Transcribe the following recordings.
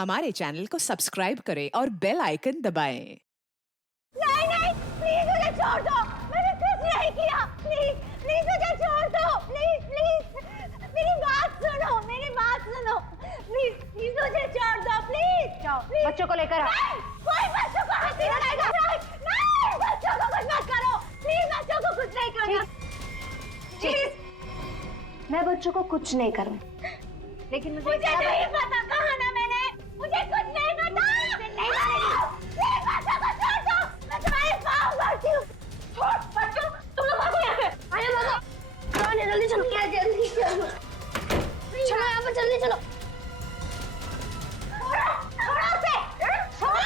हमारे चैनल को सब्सक्राइब करें और बेल आइकन दबाएं। नहीं नहीं प्लीज मुझे छोड़ दो, मैंने कुछ नहीं किया। प्लीज प्लीज मुझे छोड़ दो, प्लीज प्लीज मेरी बात सुनो, मेरी बात सुनो। प्लीज प्लीज मुझे छोड़ दो, प्लीज। जाओ बच्चों को लेकर आओ। कोई बच्चों को हाथ नहीं लगाएगा। नहीं बच्चों को कुछ मत करो, प्लीज बच्चों को कुछ नहीं करो प्लीज। मैं बच्चों को कुछ नहीं करूँ, लेकिन मुझे नहीं पता, कहा ना मैंने, मुझे कुछ नहीं पता। नहीं मारेगी। प्लीज बच्चों को छोड़ दो, मैं तुम्हारे पाँव पड़ती हूँ। छोड़ बच्चों, तुम लोग भागो यहाँ से। आया भागो, आने जल्दी चलो, क्या जल्दी चलो, चलो यहाँ पर जल्दी चलो। छोड़ो उसे, छोड़।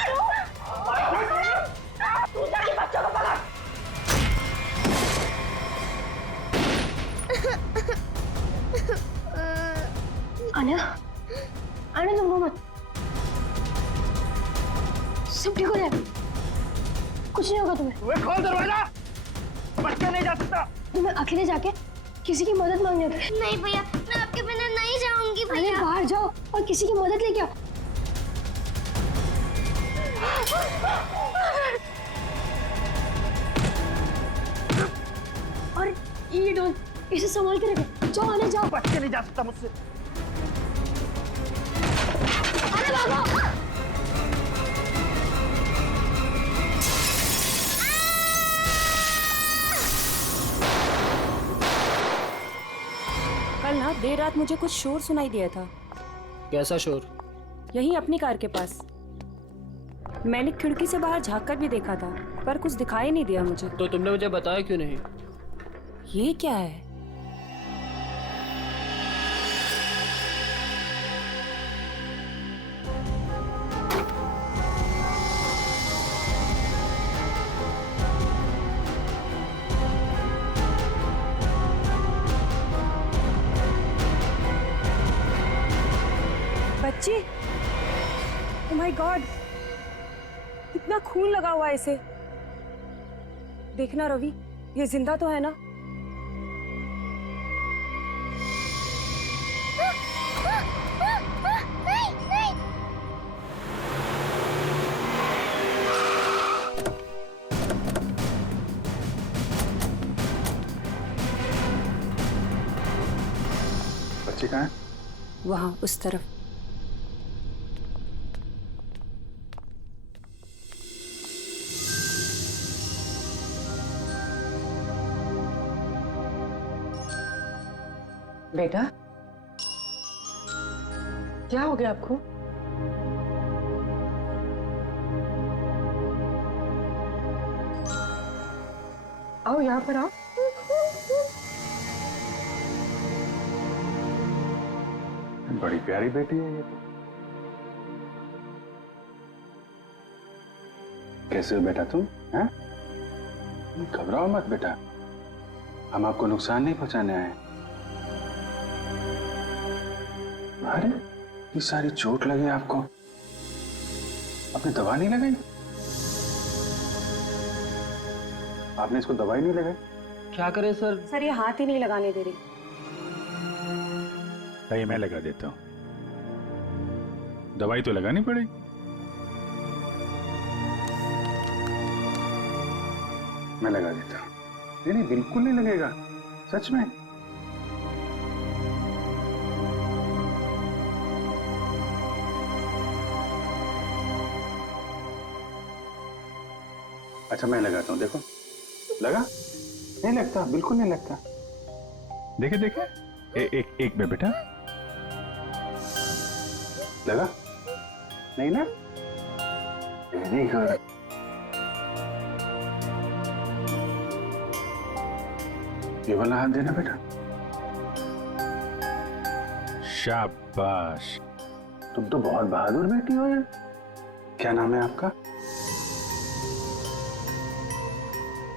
तू जाके बच्चों को पकड़। आना, आना तुम रो मत, सब ठीक हो जाएगा, कुछ नहीं होगा तुम्हें। तुम्हें खोल दरवाजा, बच्चा नहीं जा सकता। तुम्हें अकेले जाके किसी की मदद मांगने होगी। नहीं भैया, मैं आपके बिना नहीं जाऊंगी अरे भैया। बाहर जाओ और किसी की मदद लेके आओ। और ये डॉल, इसे संभाल के रखो। जाओ आने जाओ। बच्चे नहीं जा सकता मुझसे। अरे भागो। कल ना देर रात मुझे कुछ शोर सुनाई दिया था। कैसा शोर? यहीं अपनी कार के पास। मैंने खिड़की से बाहर झांक कर भी देखा था, पर कुछ दिखाई नहीं दिया मुझे। तो तुमने मुझे बताया क्यों नहीं? ये क्या है? बच्ची, ओह माय गॉड, कितना खून लगा हुआ है इसे। देखना रवि, ये जिंदा तो है ना? बच्ची कहाँ है? वहां उस तरफ। बेटा, क्या हो गया आपको? आओ यहाँ पर आओ। बड़ी प्यारी बेटी है ये तो। कैसे हो बेटा तुम? हैं? घबराओ मत बेटा, हम आपको नुकसान नहीं पहुंचाने आए। अरे ये सारी चोट लगी आपको, आपने दवा नहीं लगाई? आपने इसको दवाई नहीं लगाई? क्या करें सर? सर ये हाथ ही नहीं लगाने दे रही। नहीं, मैं लगा देता हूं, दवाई तो लगानी पड़ेगी। मैं लगा देता हूं। नहीं नहीं, बिल्कुल नहीं लगेगा, सच में। अच्छा मैं लगाता हूं, देखो लगा? नहीं लगता, बिल्कुल नहीं लगता। देखे देखे, एक में बेटा लगा? नहीं ना? Very good. ये वाला हाथ देना बेटा। शाबाश, तुम तो बहुत बहादुर बेटी हो यार। क्या नाम है आपका?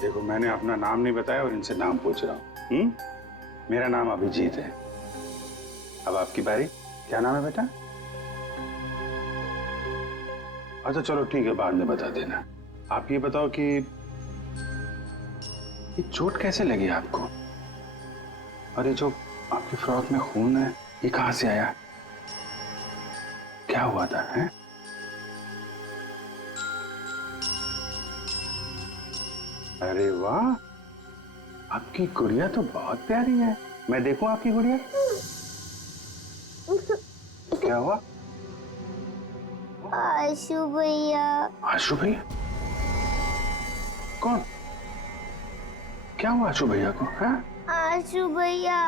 देखो मैंने अपना नाम नहीं बताया और इनसे नाम पूछ रहा हूँ। मेरा नाम अभिजीत है। अब आपकी बारी। क्या नाम है बेटा? अच्छा चलो ठीक है, बाद में बता देना। आप ये बताओ कि ये चोट कैसे लगी आपको? और ये जो आपकी फ्रॉक में खून है, ये कहां से आया? क्या हुआ था, हैं? अरे वाह, आपकी गुड़िया तो बहुत प्यारी है। मैं देखूं आपकी गुड़िया? क्या हुआ? आशु भैया। आशु भैया? कौन? क्या हुआ आशु भैया को? हैं? आशु भैया।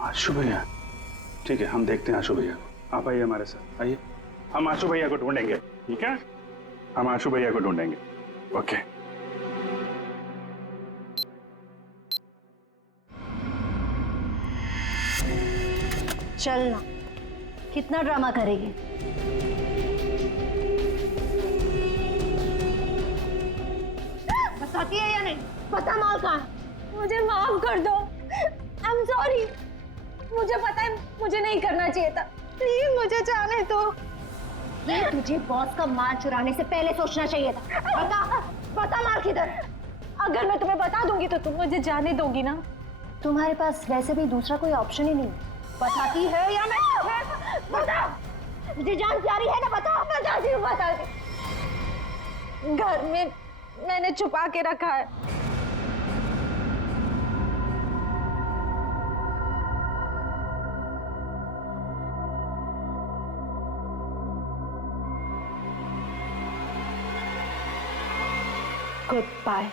आशु भैया? ठीक है, हम देखते हैं आशु भैया को। आप आइए हमारे साथ, आइए। हम आशु भैया को ढूंढेंगे, ठीक है? हम आशु भैया को ढूंढेंगे। ओके। चलना, कितना ड्रामा करेगी? बताती है या नहीं? पता माल कहाँ है? मुझे माफ कर दो। I am sorry. मुझे पता है मुझे नहीं करना चाहिए था। प्लीज मुझे जाने दो। ये तुझे बॉस का माल चुराने से पहले सोचना चाहिए था। बता माल किधर? अगर मैं तुम्हें बता दूंगी तो तुम मुझे जाने दोगी ना? तुम्हारे पास वैसे भी दूसरा कोई ऑप्शन ही नहीं। बताती है या नहीं? बता। मुझे जान प्यारी है ना? बता। बताती हूँ, बताती। घर में मैंने छुपा के रखा है। Goodbye.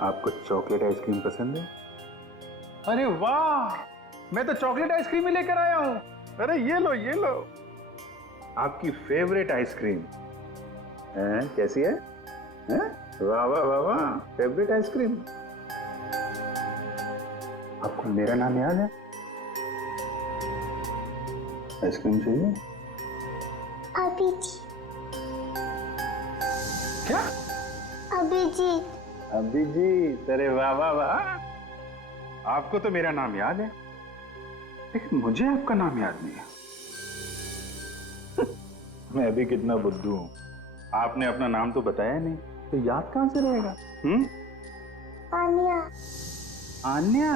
आपको चॉकलेट आइसक्रीम पसंद है? अरे वाह, मैं तो चॉकलेट आइसक्रीम ही लेकर आया हूँ। अरे ये लो, ये लो, आपकी फेवरेट आइसक्रीम। कैसी है? वाह वाह वाह वाह, फेवरेट आइसक्रीम। आपको मेरा नाम याद है? आइसक्रीम चाहिए? अभिजीत। क्या? अभिजीत। अभिजीत, अरे वाह वाह वाह, आपको तो मेरा नाम याद है, लेकिन मुझे आपका नाम याद नहीं है। मैं अभी कितना बुद्धू हूं, आपने अपना नाम तो बताया नहीं, तो याद कहां से रहेगा? आन्या। आन्या?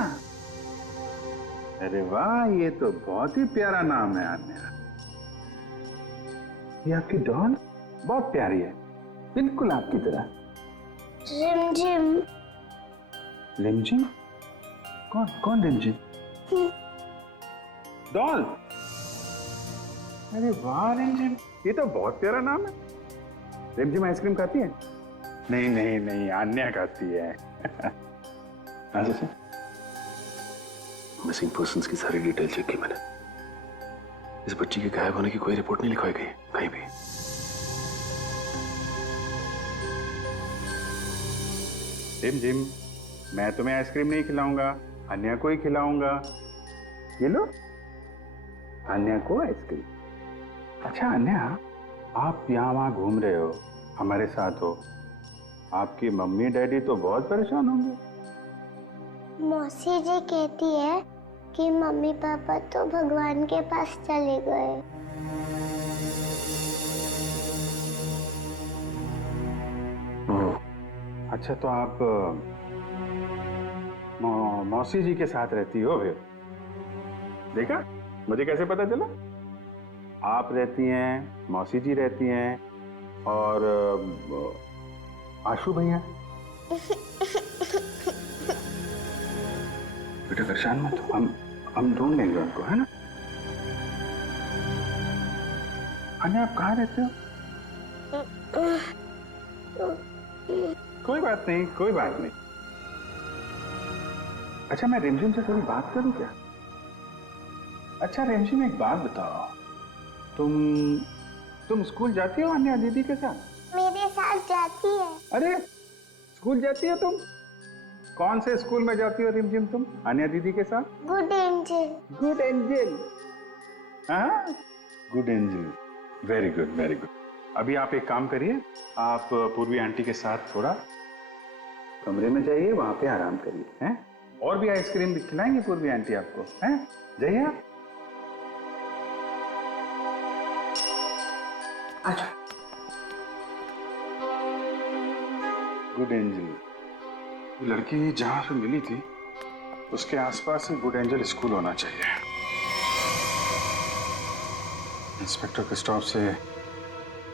अरे वाह, ये तो बहुत ही प्यारा नाम है आन्या। ये आपकी डॉल बहुत प्यारी है, बिल्कुल आपकी तरह। रिमझिम। रिमझिम? कौन कौन रिमझिम? डॉल? अरे वाह रिमझिम, ये तो बहुत प्यारा नाम है। रिमझिम आइसक्रीम खाती है? नहीं नहीं नहीं, आन्या खाती है। मिसिंग पर्सन्स की सारी डिटेल चेक की मैंने। इस बच्ची के गायब होने की कोई रिपोर्ट नहीं लिखवाई गई कहीं भी। रिमझिम, मैं तुम्हें आइसक्रीम नहीं खिलाऊंगा, अन्या को ही खिलाऊंगा। ये लो, अन्या को आइसक्रीम। अच्छा अन्या, आप यहाँ वहाँ घूम रहे हो, हमारे साथ हो, आपकी मम्मी डैडी तो बहुत परेशान होंगे। मौसी जी कहती है कि मम्मी पापा तो भगवान के पास चले गए। अच्छा, तो आप मौसी जी के साथ रहती हो फिर? देखा, मुझे कैसे पता चला? आप रहती हैं, मौसी जी रहती हैं, और आशु भैया। बेटा परेशान मत हो, हम ढूंढ लेंगे उनको, है ना? अन्या, आप कहाँ रहते हो? कोई बात नहीं, कोई बात नहीं। अच्छा, मैं रिमझिम से थोड़ी बात करूं क्या? अच्छा रिमझिम, एक बात बताओ, तुम स्कूल जाती हो अन्या दीदी के साथ? मेरे साथ जाती है। अरे, स्कूल जाती हो तुम? कौन से स्कूल में जाती हो रिमझिम तुम अन्या दीदी के साथ? Good angel. Good angel? हाँ, good angel, very good very good. अभी आप एक काम करिए, आप पूर्वी आंटी के साथ थोड़ा कमरे में जाइए, वहां पे आराम करिए, हैं? और भी आइसक्रीम भी खिलाएंगे पूर्वी आंटी आपको, हैं? जाइए आप। अच्छा। Good angel. लड़की जहां से मिली थी उसके आसपास ही गुड एंजल स्कूल होना चाहिए। इंस्पेक्टर क्रिस्टोफ से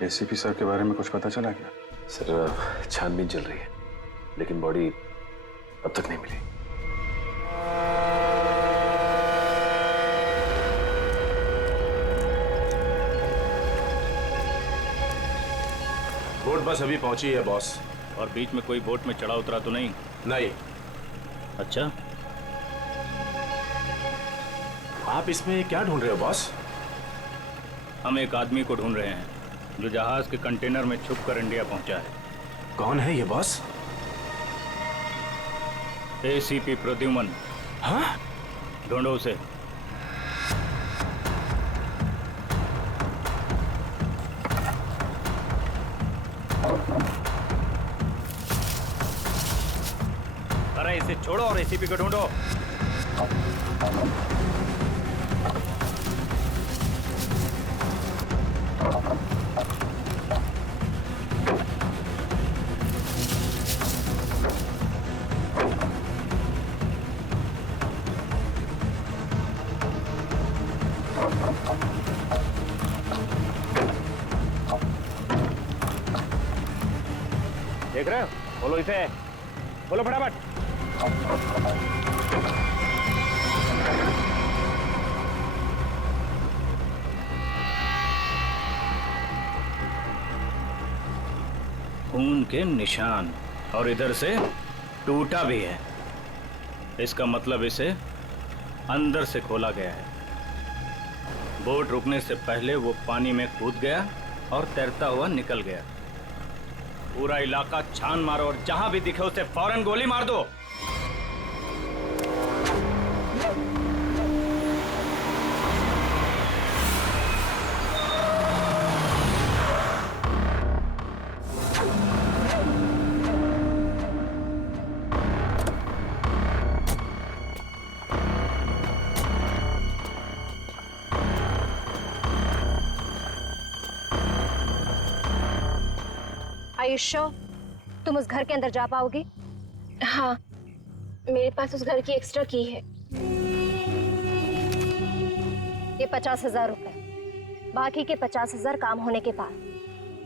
एसीपी सर के बारे में कुछ पता चला क्या? सर छानबीन चल रही है, लेकिन बॉडी अब तक नहीं मिली। बोट बस अभी पहुंची है बॉस। और बीच में कोई बोट में चढ़ा उतरा तो नहीं? नहीं। अच्छा, आप इसमें क्या ढूंढ रहे हो बॉस? हम एक आदमी को ढूंढ रहे हैं जो जहाज के कंटेनर में छुपकर इंडिया पहुंचा है। कौन है ये बॉस? एसीपी प्रद्युमन। हाँ? ढूंढो उसे। अरे इसे छोड़ो और एसीपी को ढूंढो। देख रहे हो? बोलो इसे, बोलो फटाफट। खून के निशान, और इधर से टूटा भी है। इसका मतलब इसे अंदर से खोला गया है। बोट रुकने से पहले वो पानी में कूद गया और तैरता हुआ निकल गया। पूरा इलाका छान मारो और जहां भी दिखे उसे फौरन गोली मार दो। आयुष्यो, तुम उस घर के अंदर जा पाओगे? हाँ, मेरे पास उस घर की एक्स्ट्रा की है। ये 50,000 रुपए, बाकी के 50,000 काम होने के बाद।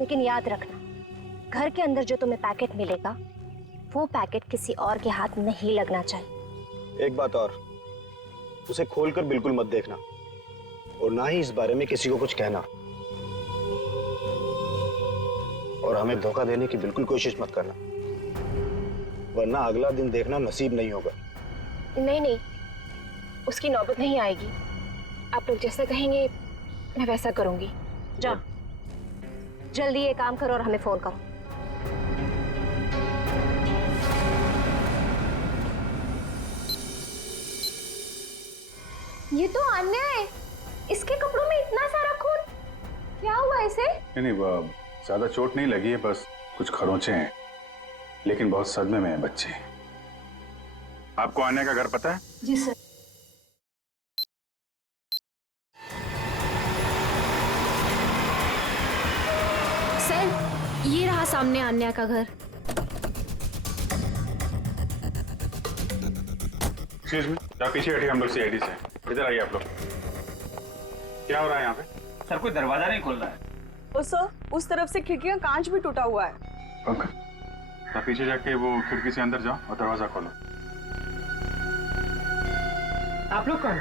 लेकिन याद रखना, घर के अंदर जो तुम्हें पैकेट मिलेगा वो पैकेट किसी और के हाथ नहीं लगना चाहिए। एक बात और, उसे खोलकर बिल्कुल मत देखना और ना ही इस बारे में किसी को कुछ कहना। और हमें धोखा देने की बिल्कुल कोशिश मत करना, वरना अगला दिन देखना नसीब नहीं होगा। नहीं नहीं, उसकी नौबत नहीं आएगी। आप लोग जैसा कहेंगे मैं वैसा करूंगी। जाओ, जल्दी ये काम करो और हमें फोन करो। ये तो अन्याय है। इसके कपड़ों में इतना सारा खून, क्या हुआ इसे? नहीं, ज्यादा चोट नहीं लगी है, बस कुछ खरोंचे हैं, लेकिन बहुत सदमे में है बच्चे। आपको आने का घर पता है? जी सर। सर, ये रहा सामने अन्या का घर। एक्सक्यूज मी, आप पीछे बैठिए, हम लोग सीआईडी से। इधर आइए आप लोग। क्या हो रहा है यहाँ पे? सर, कोई दरवाजा नहीं खोल रहा है। और सर, उस तरफ से खिड़की का कांच भी टूटा हुआ है। ओके, आप पीछे जाके वो खिड़की से अंदर जाओ और दरवाजा खोलो। आप लोग कौन?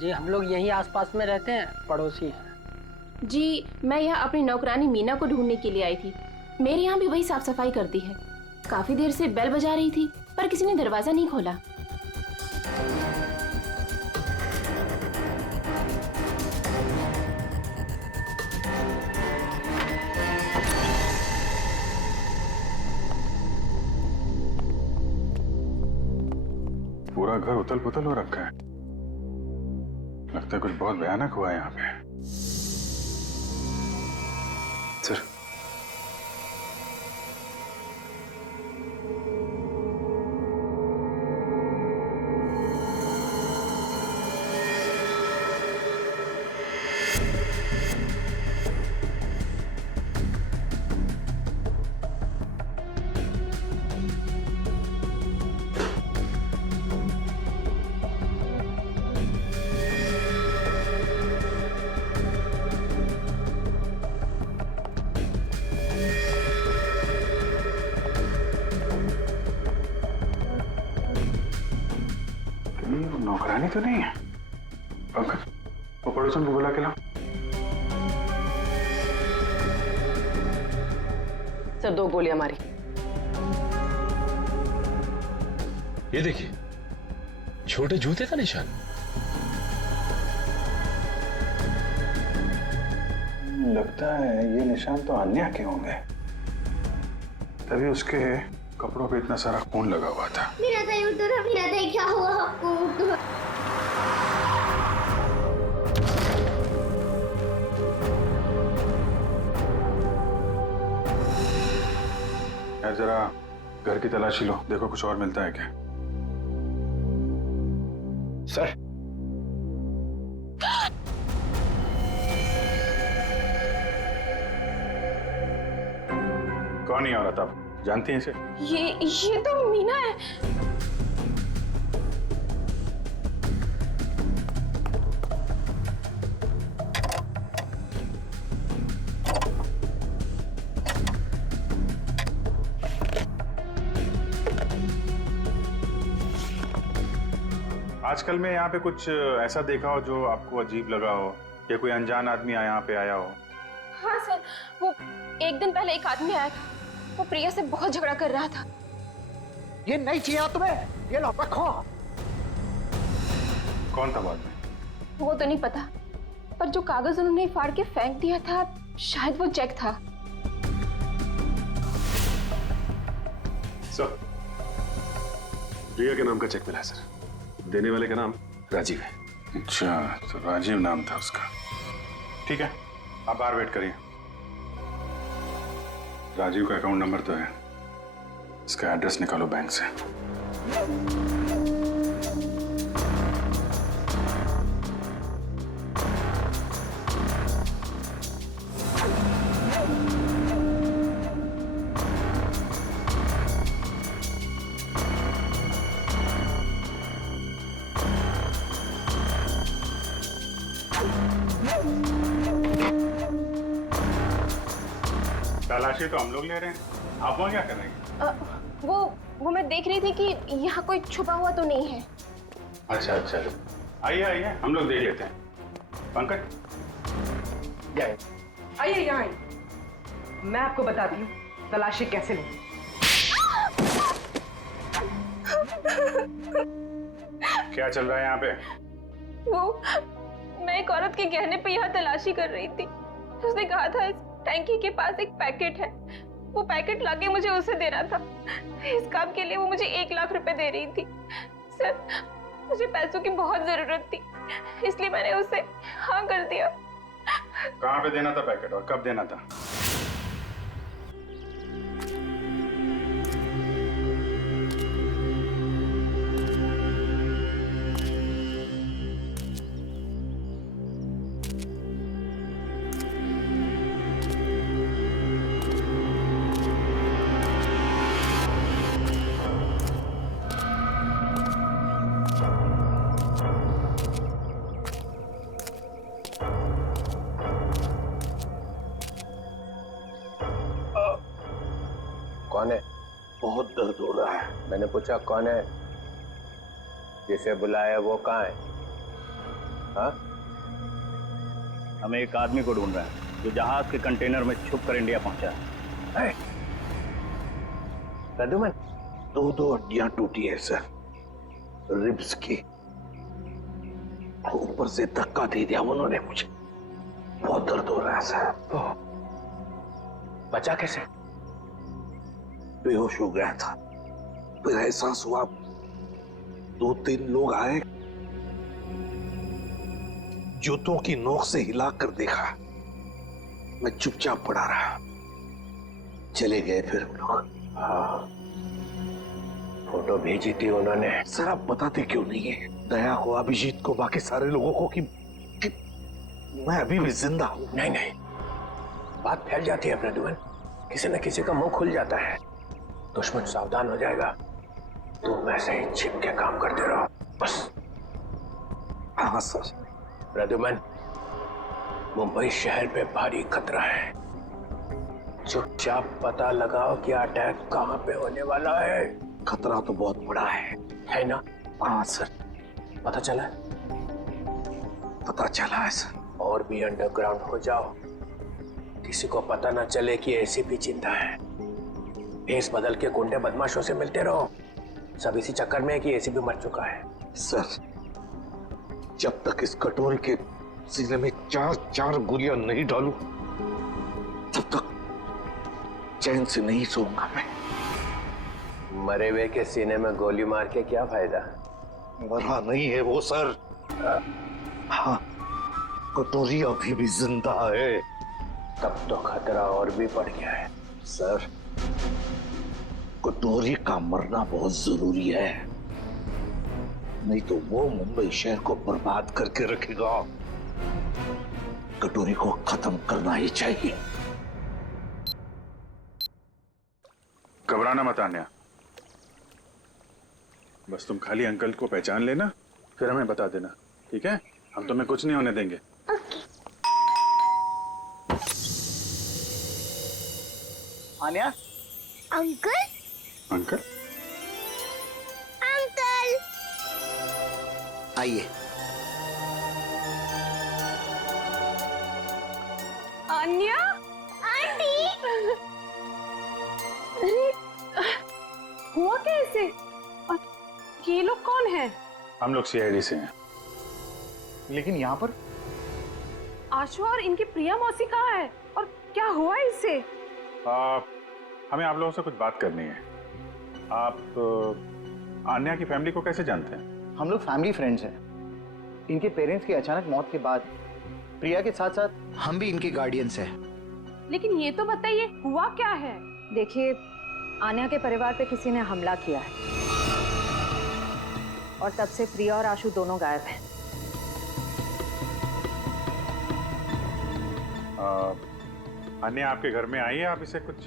जी हम लोग यहीं आसपास में रहते हैं, पड़ोसी हैं। जी मैं यहाँ अपनी नौकरानी मीना को ढूंढने के लिए आई थी। मेरे यहाँ भी वही साफ सफाई करती है। काफी देर से बेल बजा रही थी पर किसी ने दरवाजा नहीं खोला। पूरा घर उथल पुथल हो रखा है। लगता है कुछ बहुत भयानक हुआ है यहाँ पे। सर, नौकरानी तो नहीं है? पंकज, वो पड़ोसन को बुला के लाओ। सर 2 गोलियां मारी। ये देखिए, छोटे जूते का निशान। लगता है ये निशान तो अन्या के होंगे, तभी उसके कपड़ों पे इतना सारा खून लगा हुआ था। मेरा दही उतरा, मेरा दही, क्या हुआ आपको? यार जरा घर की तलाशी लो, देखो कुछ और मिलता है क्या। सर, कौन ही औरत आप जानती हैं इसे? ये तो मीना है। आजकल में यहाँ पे कुछ ऐसा देखा हो जो आपको अजीब लगा हो, या कोई अनजान आदमी यहाँ पे आया हो? हाँ सर, वो एक दिन पहले एक आदमी आया था, वो प्रिया से बहुत झगड़ा कर रहा था। ये नहीं चाहिए तुम्हें, ये लो रखो। कौन था बाद में? वो तो नहीं पता, पर जो कागज उन्होंने फाड़ के फेंक दिया था, शायद वो चेक था। सर, प्रिया के नाम का चेक मिला है सर। देने वाले का नाम राजीव है। अच्छा, तो राजीव नाम था उसका। ठीक है, आप बाहर वेट करिए। राजीव का अकाउंट नंबर तो है, इसका एड्रेस निकालो बैंक से। तलाशी तो हम लोग ले रहे हैं, आप वहाँ क्या कर रहे हैं? वो मैं देख रही थी कि यहाँ कोई छुपा हुआ तो नहीं है। अच्छा अच्छा, आइए आइए, हम लोग देख लेते हैं। पंकज, आइए यहाँ आइए, मैं आपको बताती हूँ तलाशी कैसे लें। क्या चल रहा है यहाँ पे? मैं एक औरत के गहने पे यहाँ तलाशी कर रही थी। उसने कहा था इस टैंकी के पास एक पैकेट है, वो पैकेट लाके मुझे उसे देना था। इस काम के लिए वो मुझे 1 लाख रुपए दे रही थी। सर, मुझे पैसों की बहुत जरूरत थी, इसलिए मैंने उसे हाँ कर दिया। कहाँ पे देना था पैकेट और कब देना था? कौन है? बहुत दर्द हो रहा है। मैंने पूछा कौन है? जिसे बुलाया वो कहाँ है? हाँ? हम एक आदमी को ढूंढ रहे हैं जो जहाज के कंटेनर में छुप कर इंडिया पहुंचा है। प्रद्युमन, 2 हड्डियां टूटी है सर, रिब्स की। ऊपर से धक्का दे दिया उन्होंने मुझे, बहुत दर्द हो रहा है सर। बचा कैसे? बेहोश हो गया था, फिर एहसास हुआ, 2-3 लोग आए, जूतों की नोक से हिला कर देखा, मैं चुपचाप पड़ा रहा, चले गए फिर हम लोग। हाँ, फोटो भेजी थी उन्होंने। सर आप बताते क्यों नहीं है दया को, अभिजीत को, बाकी सारे लोगों को कि मैं अभी भी जिंदा हूं? नहीं, बात फैल जाती है प्रद्युमन, किसी न किसी का मुंह खुल जाता है, दुश्मन सावधान हो जाएगा। तुम वैसे ही छिप के काम करते रहो बस। हाँ सर। प्रद्युमन, मुंबई शहर पे भारी खतरा है, चुपचाप पता लगाओ कि अटैक कहाँ पे होने वाला है। खतरा तो बहुत बड़ा है ना? हाँ सर, पता चला? पता चला है सर। और भी अंडरग्राउंड हो जाओ, किसी को पता ना चले कि एसीपी जिंदा है। भेस बदल के गुंडे बदमाशों से मिलते रहो। सब इसी चक्कर में है कि एसीपी मर चुका है। सर, जब तक इस कटोरी के सीने में 4 गोलियां नहीं डालूं, तब तक चैन से नहीं सोऊंगा मैं। मरे हुए के सीने में गोली मार के क्या फायदा? मरा नहीं है वो सर। हाँ, कटोरी अभी भी जिंदा है। तब तो खतरा और भी बढ़ गया है। सर, कटोरी का मरना बहुत जरूरी है, नहीं तो वो मुंबई शहर को बर्बाद करके रखेगा। कटोरी को खत्म करना ही चाहिए। घबराना मत आन्या, बस तुम खाली अंकल को पहचान लेना, फिर हमें बता देना, ठीक है? हम तुम्हें कुछ नहीं होने देंगे। आन्या। अंकल अंकल अंकल आइए। अन्या, आंटी। हुआ कैसे? और ये लोग कौन है? हम लोग सीआईडी से हैं। लेकिन यहाँ पर आशु और इनकी प्रिया मौसी कहाँ है और क्या हुआ इससे? हमें आप लोगों से कुछ बात करनी है। आप आन्या की फैमिली को कैसे जानते हैं? हम लोग फैमिली फ्रेंड्स हैं। इनके पेरेंट्स की अचानक मौत के बाद प्रिया के साथ साथ हम भी इनके गार्डियंस हैं। लेकिन ये तो बताइए हुआ क्या है? देखिए, आन्या के परिवार पे किसी ने हमला किया है और तब से प्रिया और आशु दोनों गायब हैं। आन्या आपके घर में आई है, आप इसे कुछ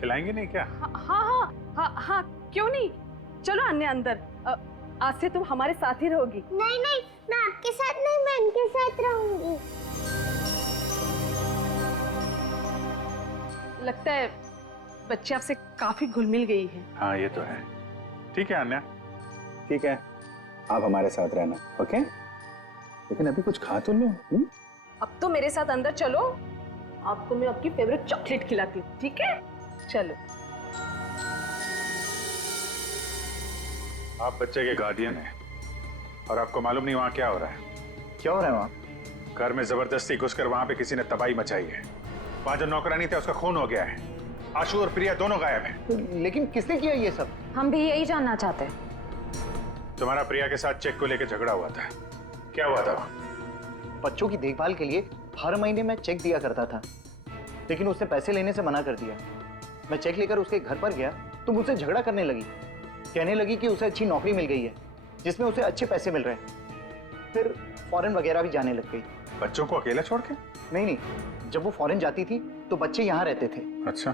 खिलाएंगे नहीं क्या? हाँ, क्यों नहीं? चलो अन्य अंदर। आज से तुम हमारे साथ ही रहोगी। नहीं नहीं, मैं आपके साथ नहीं, मैं इनके साथ रहूंगी। लगता है बच्चे आपसे काफी घुल मिल गई है। हाँ, ये तो है। ठीक है आन्या, ठीक है, आप हमारे साथ रहना, ओके? लेकिन अभी कुछ खा तो लो। अब तो मेरे साथ अंदर चलो, आपको मैं आपकी फेवरेट चॉकलेट खिलाती हूँ, ठीक है? चलो। आप बच्चे के गार्डियन हैं और आपको मालूम नहीं वहाँ क्या हो रहा है। क्या हो रहा है वहाँ? घर में जबरदस्ती घुसकर वहाँ पे किसी ने तबाही मचाई है। वहाँ जो नौकरानी थे उसका खून हो गया है। आशु और प्रिया दोनों गायब हैं। लेकिन किसने किया ये सब? हम भी यही जानना चाहते हैं। तुम्हारा प्रिया के साथ चेक को लेकर झगड़ा हुआ था, क्या हुआ था? बच्चों की देखभाल के लिए हर महीने मैं चेक दिया करता था, लेकिन उसने पैसे लेने से मना कर दिया। मैं चेक लेकर उसके घर पर गया तो मुझसे झगड़ा करने लगी, कहने लगी कि उसे अच्छी नौकरी मिल गई है जिसमें उसे अच्छे पैसे मिल रहे हैं। फिर फॉरेन वगैरह भी जाने लग गई। बच्चों को अकेला छोड़ के? नहीं, जब वो फॉरेन जाती थी तो बच्चे यहाँ रहते थे। अच्छा,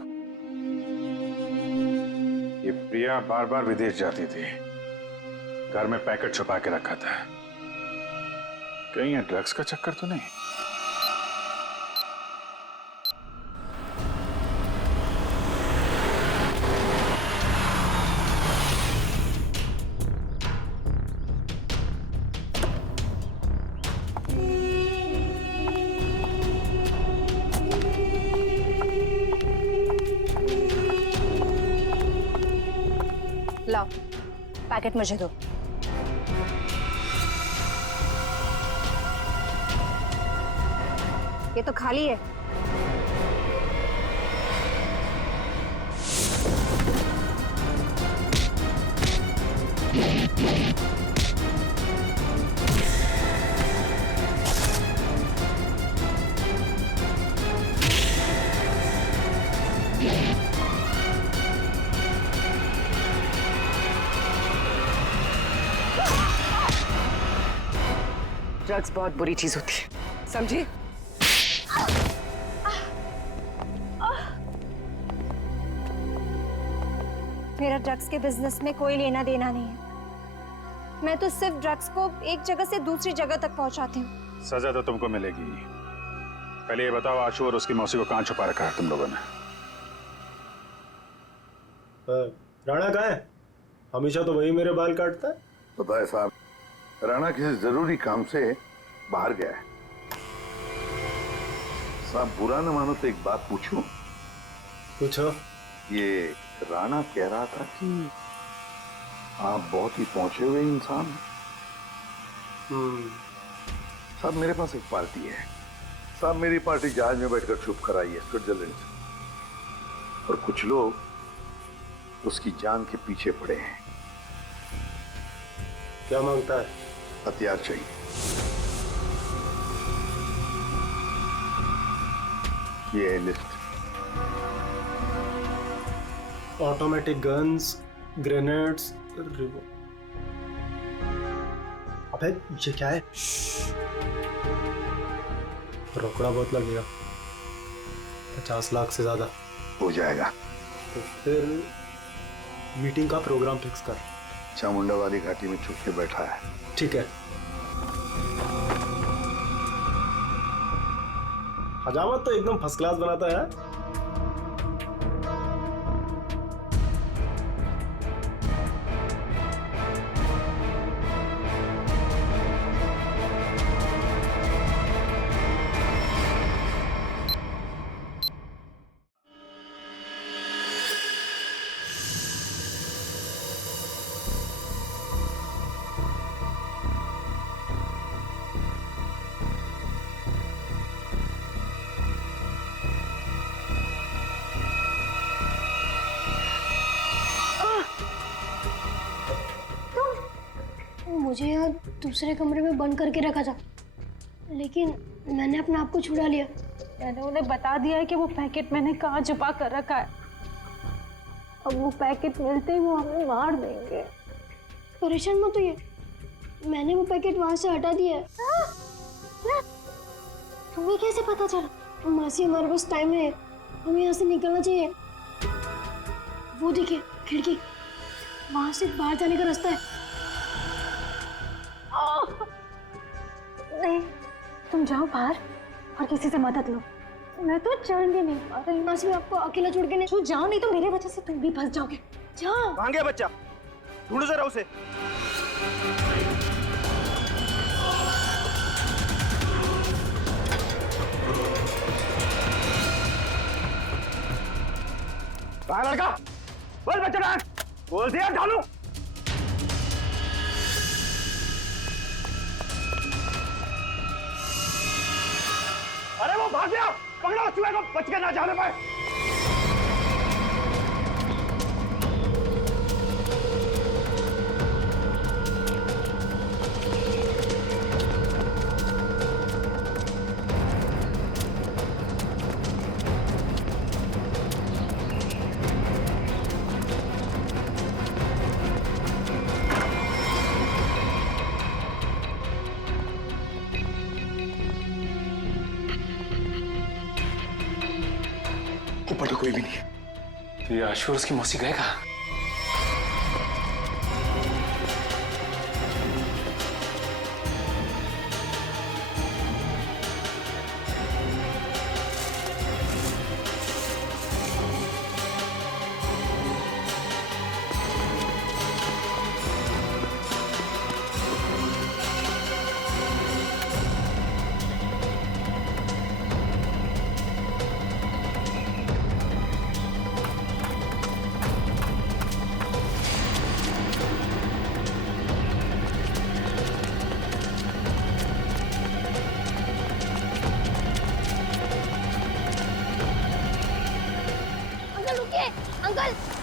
ये प्रिया बार बार विदेश जाती थी, घर में पैकेट छुपा के रखा था। कहीं ये ड्रग्स का चक्कर तो नहीं? लाओ, पैकेट मुझे दो। ये तो खाली है। ड्रग्स बहुत बुरी चीज होती है, समझी? मेरा ड्रग्स के बिजनेस में कोई लेना देना नहीं है। मैं तो सिर्फ ड्रग्स को एक जगह से दूसरी जगह तक पहुंचाती हूँ। सजा तो तुमको मिलेगी। पहले ये बताओ, आशु और उसकी मौसी को कहाँ छुपा रखा है तुम लोगों ने? राणा कहाँ है? हमेशा तो वही मेरे बाल काटता है। पता है साहब, राणा किसी जरूरी काम से बाहर गया है। साहब बुरा न मानो तो एक बात पूछूं? पूछो। ये राणा कह रहा था कि आप बहुत ही पहुंचे हुए इंसान। साहब मेरे पास एक पार्टी है। साहब मेरी पार्टी जहाज में बैठकर छुप कर आई है स्विट्जरलैंड से, और कुछ लोग उसकी जान के पीछे पड़े हैं। क्या मांगता है? हथियार चाहिए। ये है लिस्ट। ऑटोमेटिक गन्स, ग्रेनेड्स, अबे ये क्या है? रोकड़ा बहुत लगेगा, 50 लाख से ज्यादा हो जाएगा। तो फिर मीटिंग का प्रोग्राम फिक्स कर। चामुंडा वाली घाटी में छुप के बैठा है। ठीक है। हजामत तो एकदम फर्स्ट क्लास बनाता है। मुझे यहाँ दूसरे कमरे में बंद करके रखा था, लेकिन मैंने अपने आप को छुड़ा लिया। मैंने उन्हें बता दिया है कि वो पैकेट मैंने कहाँ छुपा कर रखा है। अब वो पैकेट मिलते ही वो हमें मार देंगे। परेशान मत होइए, मैंने वो पैकेट वहां से हटा दिया है। तुम्हें कैसे पता चला? मासी हमारे पास टाइम है, हमें यहाँ से निकलना चाहिए। वो देखिए खिड़की, वहां से बाहर जाने का रास्ता है। नहीं, तुम जाओ बाहर और किसी से मदद लो। मैं तो चल भी नहीं पा रही। मासी मैं आपको अकेला छोड़ के नहीं। तू जाओ, नहीं तो मेरे वजह से तुम भी फंस जाओगे। जाओ। कहाँ गया बच्चा? ढूंढो जरा उसे। कहाँ लड़का? बोल बच्चा कहाँ? बोल दिया ढालू। अरे वो भाग गया, पकड़ो चूहे को, बच के ना जाने पाए। ऊपर तो कोई भी नहीं। तो ये आशु और उसकी मौसी गए कहाँ?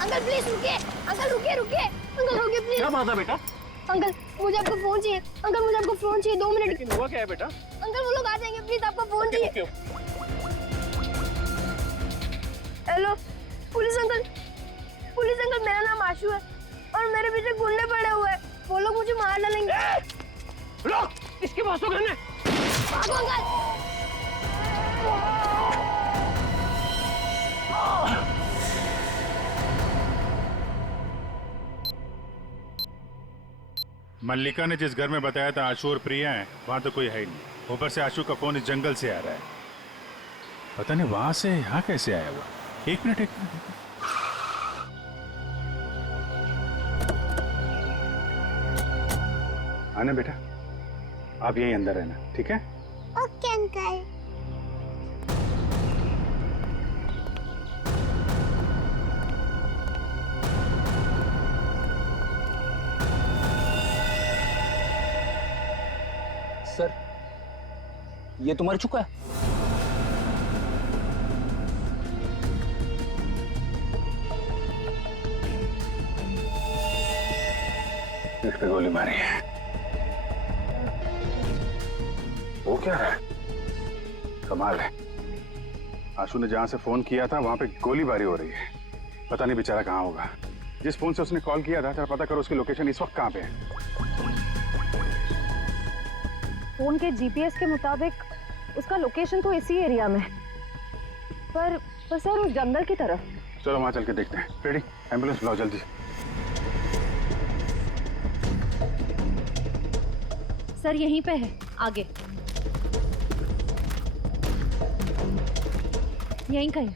अंकल प्लीज रुकिए। अंकल रुकिए रुकिए। अंकल रुकिए प्लीज। क्या बात है बेटा? अंकल मुझे आपका फोन चाहिए। अंकल मुझे आपका फोन चाहिए, 2 मिनट। लेकिन हुआ क्या है बेटा? अंकल वो लोग आ जाएंगे, प्लीज आपका फोन चाहिए। Hello police uncle. Police uncle मेरा नाम आशु है और मेरे पीछे गुंडे पड़े हुए हैं। वो लोग मुझे मार डालेंगे। लो इसके पास तो घर में। भागो अंकल। मल्लिका ने जिस घर में बताया था आशु और प्रिया हैं, वहां तो कोई है ही नहीं। ऊपर से आशु का फोन इस जंगल से आ रहा है। पता नहीं वहां से यहाँ कैसे आया हुआ। एक मिनट। आना बेटा, आप यहीं अंदर रहना, ठीक है? Okay uncle. सर, ये तो मर चुका है। इस पे गोली मारी है। वो क्या है? कमाल है, आशु ने जहां से फोन किया था वहां पे गोलीबारी हो रही है। पता नहीं बेचारा कहाँ होगा। जिस फोन से उसने कॉल किया था, जरा पता करो उसकी लोकेशन इस वक्त कहाँ पे है। फोन के जीपीएस के मुताबिक उसका लोकेशन तो इसी एरिया में, पर सर उस जंगल की तरफ। चलो वहां चल के देखते हैं। रेडी, एम्बुलेंस बुलाओ जल्दी। सर यहीं पे है, आगे यहीं कहीं।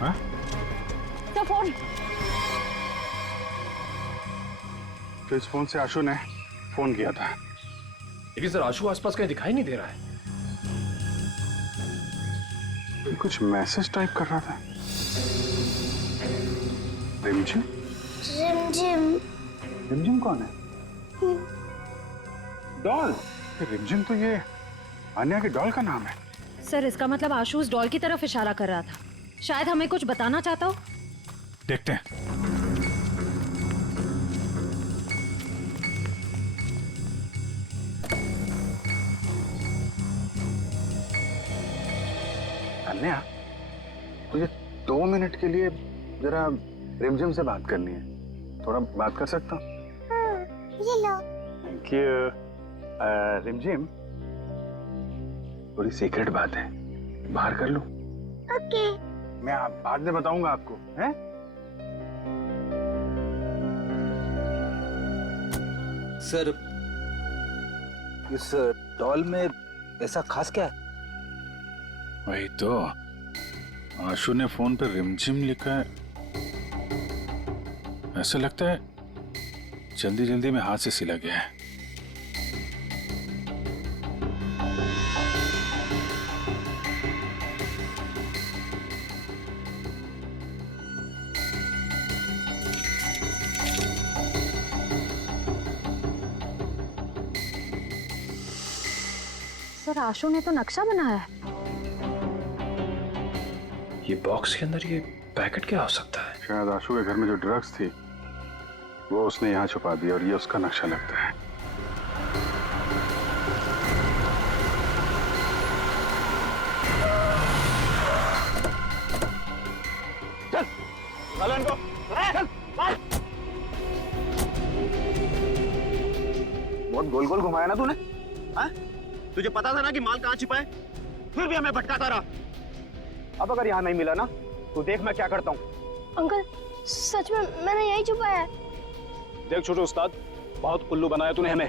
हाँ? Sir phone. तो इस फोन से आशु ने फोन किया था। लेकिन सर आशु आसपास कहीं दिखाई नहीं दे रहा है। ये कुछ मैसेज टाइप कर रहा था। रिमझिम? रिमझिम। रिमझिम कौन है? डॉल। रिमझिम तो ये आन्या की डॉल का नाम है। सर इसका मतलब आशु उस डॉल की तरफ इशारा कर रहा था। शायद हमें कुछ बताना चाहता हो। देखते हैं। अन्या, मुझे 2 मिनट के लिए जरा रिमझिम से बात करनी है। थोड़ा बात कर सकता हूँ? ये लो। Thank you. रिमझिम, थोड़ी सीक्रेट बात है, बाहर कर लूं? ओके। मैं बाद में बताऊंगा आपको, हैं? सर, इस डॉल में ऐसा खास क्या है? वही तो, आशु ने फोन पे रिमझिम लिखा है। ऐसा लगता है जल्दी जल्दी में हाथ से सिला गया है। सर आशु ने तो नक्शा बनाया है। ये बॉक्स के अंदर ये पैकेट क्या हो सकता है? शायद आशु के घर में जो ड्रग्स थी वो उसने यहाँ छुपा दिया और ये उसका नक्शा लगता है। चल, निकालो इनको। चल, मार। बहुत गोल गोल घुमाया ना तूने? हाँ? तुझे पता था ना कि माल कहाँ छिपा है, फिर भी हमें भटकाता रहा। अब अगर यहाँ नहीं मिला ना तो देख मैं क्या करता हूँ। अंकल सच में मैंने यही छुपाया है। देख छोटे उस्ताद, बहुत उल्लू बनाया तूने हमें।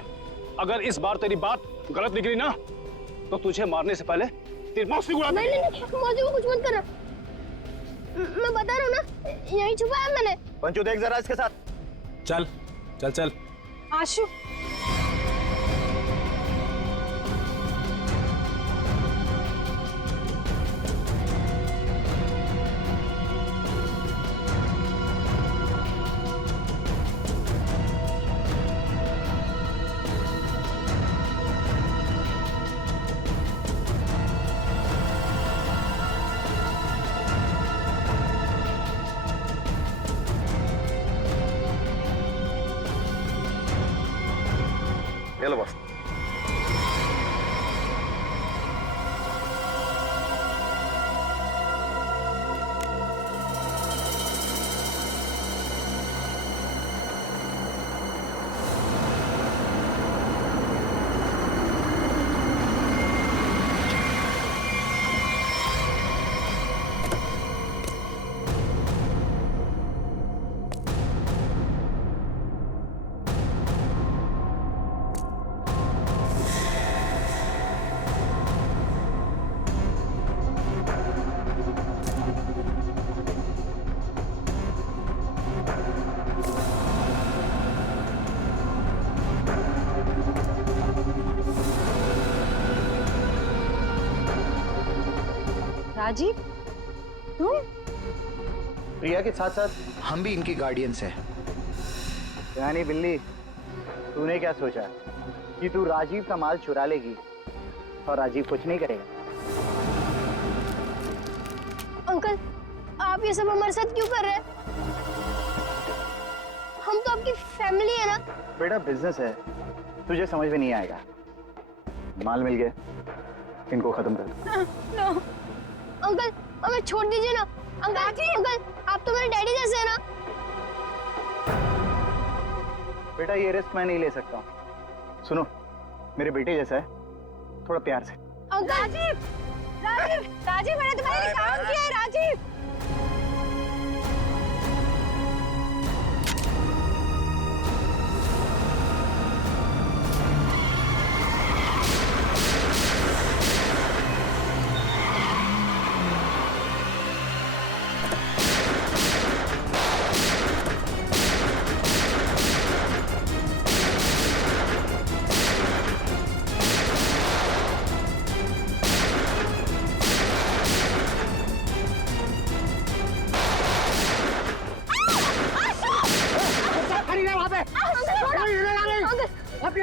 अगर इस बार तेरी बात गलत निकली ना तो तुझे मारने से पहले तेरी मौत से उड़ा नहीं नहीं नहीं, मौसी को कुछ मत करना। मैं बता रहा हूँ ना, यही छुपाया मैंने। पंचू देख जरा इसके साथ। चल चल चल। आशु, ये लो बस। राजीव, तुम? प्रिया के साथ साथ हम भी इनकी गार्डियंस हैं। यानी बिल्ली, तूने क्या सोचा कि तू राजीव का माल चुरा लेगी और राजीव कुछ नहीं करेगा? अंकल, आप ये सब हमारे साथ क्यों कर रहे हैं? हम तो आपकी फैमिली है ना। बेटा बिजनेस है, तुझे समझ में नहीं आएगा। माल मिल गया, इनको खत्म कर दो। नो अंकल, हमें छोड़ दीजिए ना। अंकल, आप तो मेरे डैडी जैसे हैं ना। बेटा ये रिस्क मैं नहीं ले सकता हूँ। सुनो, मेरे बेटे जैसा है, थोड़ा प्यार से। राजीव, राजीव, मैंने तुम्हारे लिए काम किया है राजीव।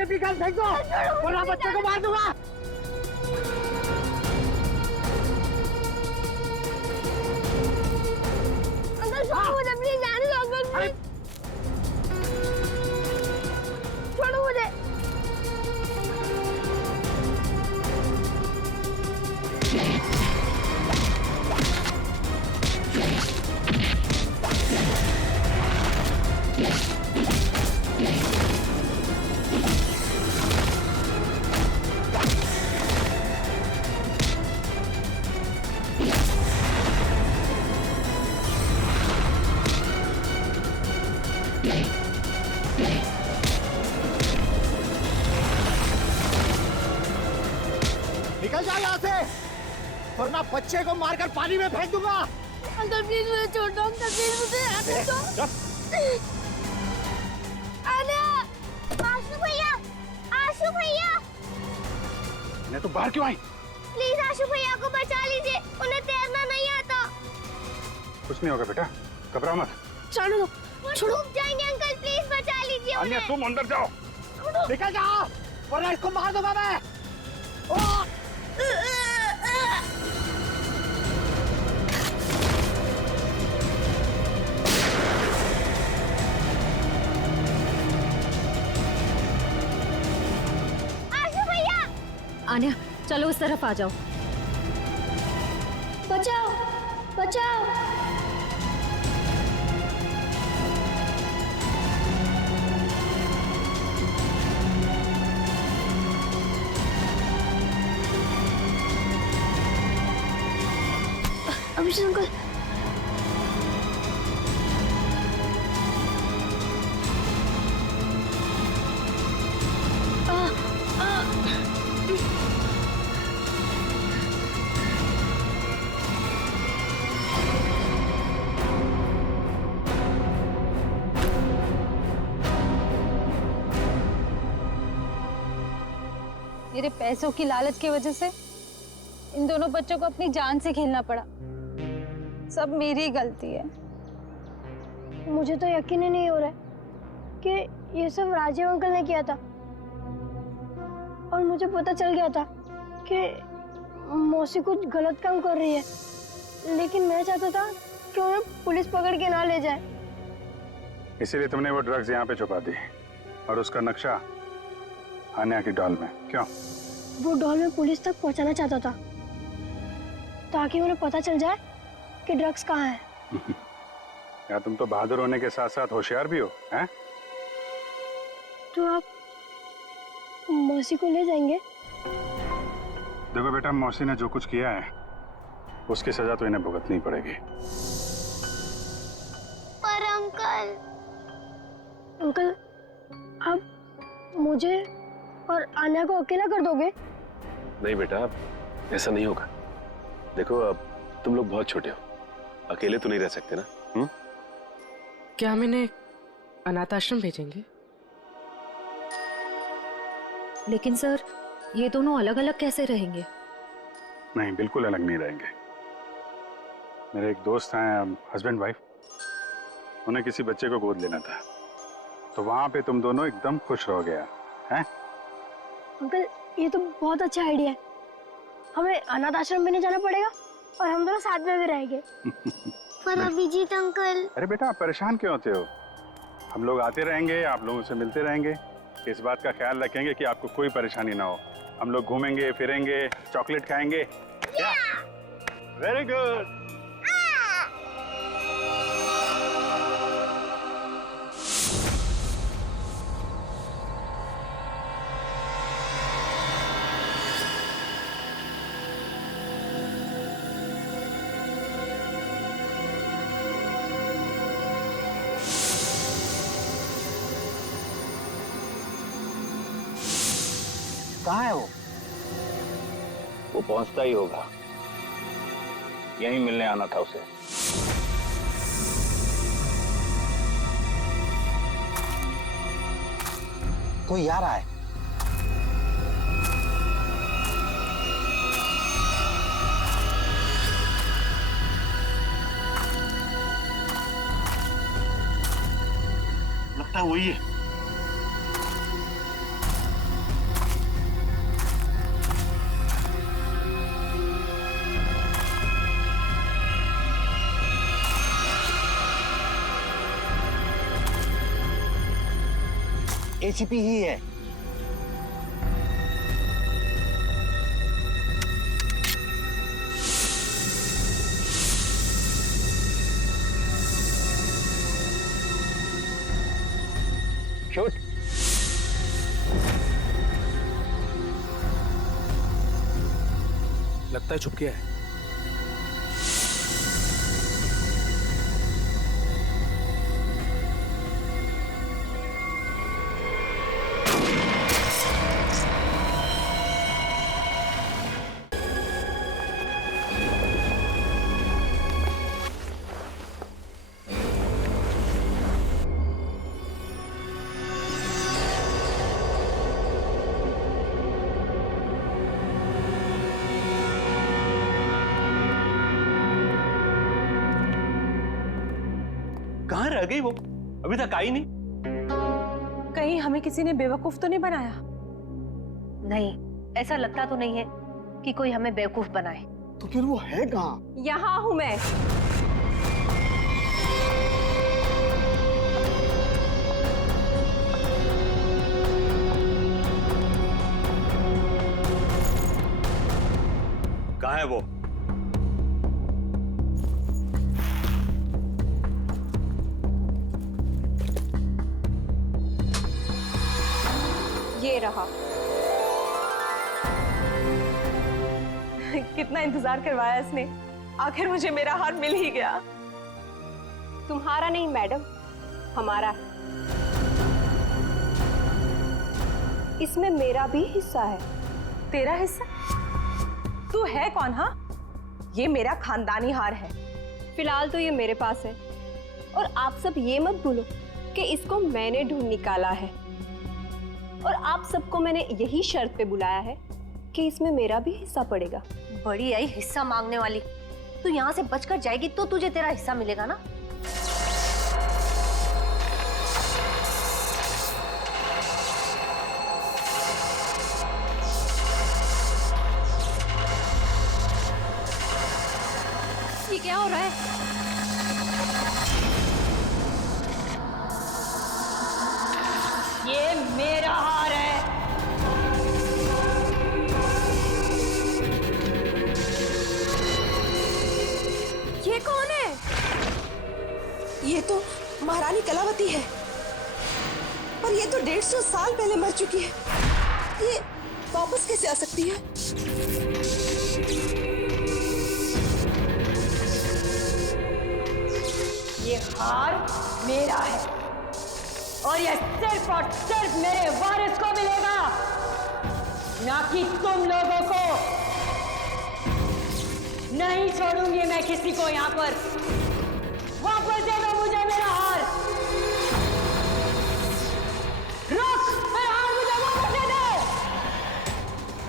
अपनी गन फेंक दो वरना बच्चे को मार दूंगा। अंकल छोड़ो मुझे, प्लीज जाने दो अंकल, प्लीज छोड़ो मुझे। निकल जा यहाँ से वरना बच्चे को मारकर पानी में फेंक दूंगा। अंकल प्लीज मुझे छोड़ दो, अंकल प्लीज मुझे आने दो। आशु भैया, आशु भैया, मैं तो बाहर क्यों आई? प्लीज आशु भैया को बचा लीजिए, उन्हें तैरना नहीं आता। कुछ नहीं होगा बेटा, घबराओ मत। छोड़ो दो, छोड़ो। डूब जाएंगे अंकल, प्लीज बचा लीजिए अन्य उन्हें। तुम अंदर जाओ। निकल जाओ वरना इसको मार दूंगा मैं। आन्या, चलो उस तरफ आ जाओ। बचाओ, बचाओ। अभिषेक अंकल, मेरे पैसों की लालच की वजह से इन दोनों बच्चों को अपनी जान से खेलना पड़ा। सब मेरी गलती है। मुझे तो यकीन ही नहीं हो रहा है कि ये सब राजीव अंकल ने किया था। और मुझे पता चल गया था कि मौसी कुछ गलत काम कर रही है, लेकिन मैं चाहता था कि उन्हें पुलिस पकड़ के ना ले जाए। इसीलिए तुमने वो ड्रग्स यहाँ पे छुपा दी और उसका नक्शा आन्या की डॉल में। क्यों? वो डॉल में पुलिस तक पहुंचाना चाहता था ताकि उन्हें पता चल जाए कि ड्रग्स कहाँ है। यार तुम तो बहादुर होने के साथ साथ होशियार भी हो, हैं? तो आप मौसी को ले जाएंगे? देखो बेटा, मौसी ने जो कुछ किया है उसकी सजा तो इन्हें भुगतनी पड़ेगी। पर अंकल, आप मुझे और आन्या को अकेला कर दोगे? नहीं बेटा, ऐसा नहीं होगा। देखो अब तुम लोग बहुत छोटे हो, अकेले तो नहीं रह सकते ना। क्या हम इन्हें अनाथ आश्रम भेजेंगे? लेकिन सर, ये दोनों अलग अलग कैसे रहेंगे? नहीं, बिल्कुल अलग नहीं रहेंगे। मेरे एक दोस्त हैं, हस्बैंड वाइफ, उन्हें किसी बच्चे को गोद लेना था, तो वहां पे तुम दोनों एकदम खुश रह गया हैं? अंकल ये तो बहुत अच्छा आइडिया है। हमें अनाथ आश्रम में नहीं जाना पड़ेगा और हम दोनों साथ में भी रहेंगे। पर अभिजीत अंकल। अरे बेटा आप परेशान क्यों होते हो? हम लोग आते रहेंगे, आप लोगों से मिलते रहेंगे, इस बात का ख्याल रखेंगे कि आपको कोई परेशानी ना हो। हम लोग घूमेंगे फिरेंगे, चॉकलेट खाएंगे। Very good. कहाँ है वो पहुंचता ही होगा, यहीं मिलने आना था उसे। कोई आ रहा है। लगता है वही है। एसीपी ही है। शूट। लगता है छुप गया है। कहाँ रह गई वो? अभी तक आई नहीं। कहीं हमें किसी ने बेवकूफ तो नहीं बनाया? नहीं, ऐसा लगता तो नहीं है कि कोई हमें बेवकूफ बनाए। तो फिर वो है कहाँ? यहाँ हूं मैं। कहाँ है वो? ये रहा। कितना इंतजार करवाया इसने, आखिर मुझे मेरा हार मिल ही गया। तुम्हारा नहीं मैडम, हमारा है। इसमें मेरा भी हिस्सा है। तेरा हिस्सा? तू है कौन? हाँ, ये मेरा खानदानी हार है। फिलहाल तो ये मेरे पास है, और आप सब ये मत भूलो कि इसको मैंने ढूंढ निकाला है, और आप सबको मैंने यही शर्त पे बुलाया है कि इसमें मेरा भी हिस्सा पड़ेगा। बड़ी आई हिस्सा मांगने वाली। तू यहाँ से बचकर जाएगी तो तुझे तेरा हिस्सा मिलेगा ना। ये क्या हो रहा है? ये मेरा हार है। ये कौन है? ये तो महारानी कलावती है, पर ये तो 150 साल पहले मर चुकी है। ये वापस कैसे आ सकती है? ये हार मेरा है, और ये सिर्फ और सिर्फ मेरे वारिस को मिलेगा, ना कि तुम लोगों को। नहीं छोड़ूंगी मैं किसी को यहाँ पर। वापस दे दो मुझे मेरा हार। रुक, मेरा हार मुझे वापस दे दो।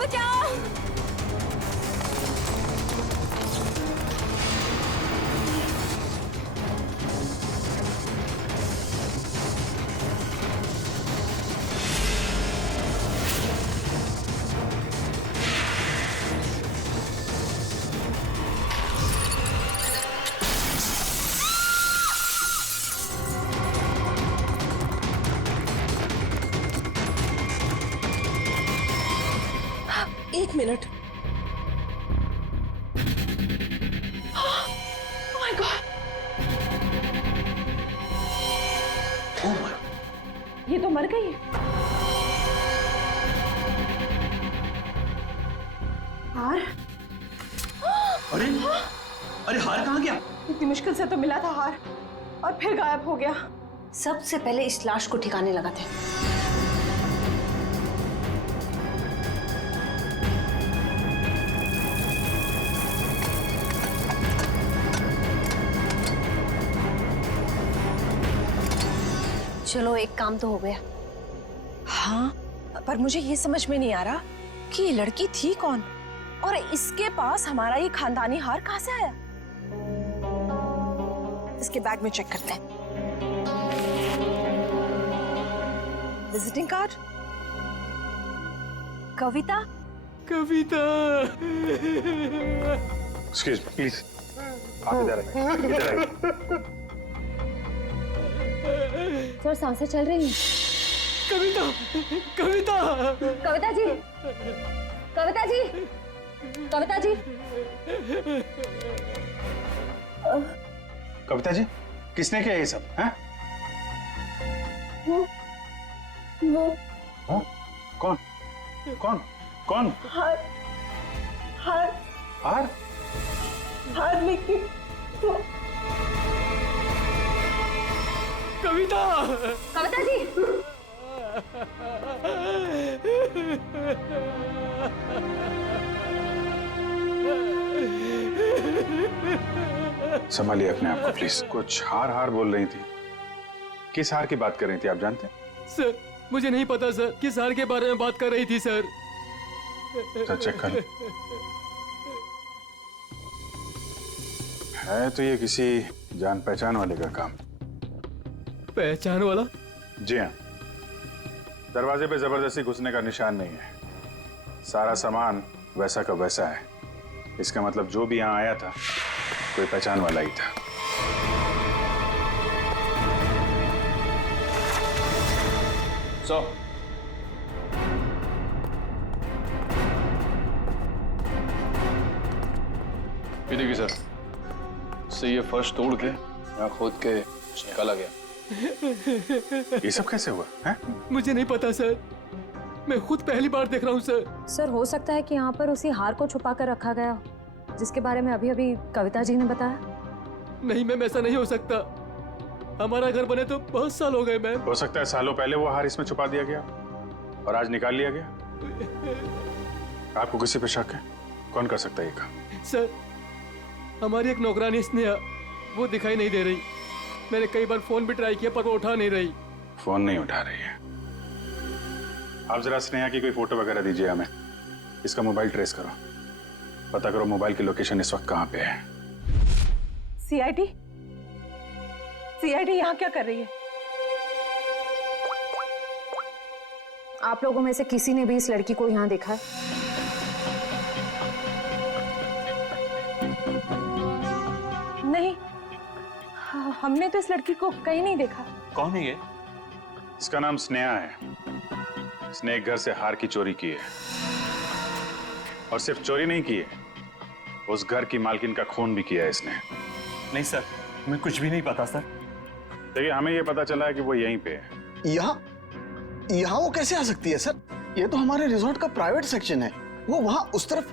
बचाओ। एक मिनट। Oh my God! ये तो मर गई है। हार? अरे अरे हार कहाँ गया? इतनी मुश्किल से तो मिला था हार और फिर गायब हो गया। सबसे पहले इस लाश को ठिकाने लगाते हैं। चलो एक काम तो हो गया। हाँ, पर मुझे ये समझ में नहीं आ रहा कि ये लड़की थी कौन और इसके पास हमारा ये खानदानी हार कहाँ से आया। इसके बैग में चेक करते हैं। Visiting card, Kavita. Kavita. Excuse please, आप इधर आइए, इधर आइए। सर सांसें चल रही हैं। कविता, कविता, कविता जी, कविता जी, कविता जी। कविता जी, किसने किया ये सब? हैं? वो हाँ? कौन? कौन? कौन? हार हार हार? हार लेके कविता, कविता जी। संभालिए अपने आप को प्लीज। कुछ हार हार बोल रही थी, किस हार की बात कर रही थी आप जानते हैं? सर मुझे नहीं पता सर, किस हार के बारे में बात कर रही थी सर। सर चेक कर। है तो ये किसी जान पहचान वाले का काम। पहचान वाला? जी हाँ, दरवाजे पे जबरदस्ती घुसने का निशान नहीं है, सारा सामान वैसा का वैसा है। इसका मतलब जो भी यहाँ आया था कोई पहचान वाला ही था। ये देखिए सर, से ये फर्श तोड़ के यहाँ खोद के निकाला गया। ये सब कैसे हुआ है? मुझे नहीं पता सर, मैं खुद पहली बार देख रहा हूँ सर। सर हो सकता है कि यहाँ पर उसी हार को छुपा कर रखा गया हो, जिसके बारे में अभी अभी कविता जी ने बताया। नहीं मैम, ऐसा नहीं हो सकता। हमारा घर बने तो बहुत साल हो गए मैम। हो सकता है सालों पहले वो हार इसमें छुपा दिया गया और आज निकाल लिया गया। आपको किसी पे शक है? कौन कर सकता है ये काम? सर हमारी एक नौकरानी स्नेहा, वो दिखाई नहीं दे रही। मैंने कई बार फोन भी ट्राई किया पर वो उठा नहीं रही। फोन नहीं उठा रही है? आप जरा स्नेहा की कोई फोटो वगैरह दीजिए हमें। इसका मोबाइल ट्रेस करो, पता करो मोबाइल की लोकेशन इस वक्त कहाँ पे है। सीआईडी? सीआईडी यहाँ क्या कर रही है? आप लोगों में से किसी ने भी इस लड़की को यहाँ देखा है? नहीं, हमने तो इस लड़की को कहीं नहीं देखा। कौन है ये? इसका नाम स्नेहा है। इसने एक घर से हार की चोरी की है, और सिर्फ चोरी नहीं की है, उस घर की मालकिन का खून भी किया है इसने। नहीं सर, हमें कुछ भी नहीं पता सर। देखिए हमें ये पता चला है कि वो यहीं पे है। यहाँ वो कैसे आ सकती है सर? ये तो हमारे रिजॉर्ट का प्राइवेट सेक्शन है। वो वहाँ उस तरफ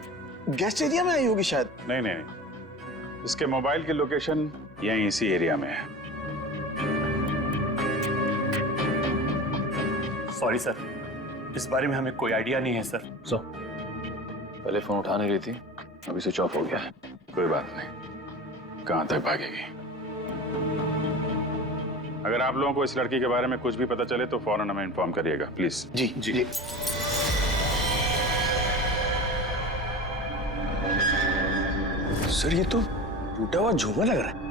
गेस्ट एरिया में आई होगी शायद। नहीं नहीं, इसके मोबाइल की लोकेशन यहीं इसी एरिया में है। सॉरी सर, इस बारे में हमें कोई आइडिया नहीं है सर। पहले फोन उठा नहीं रही थी, अभी स्विच ऑफ हो गया है। कोई बात नहीं, कहां तक भागेगी? अगर आप लोगों को इस लड़की के बारे में कुछ भी पता चले तो फौरन हमें इन्फॉर्म करिएगा प्लीज। Ji ji. सर ये तो टूटा हुआ झूमर लग रहा है।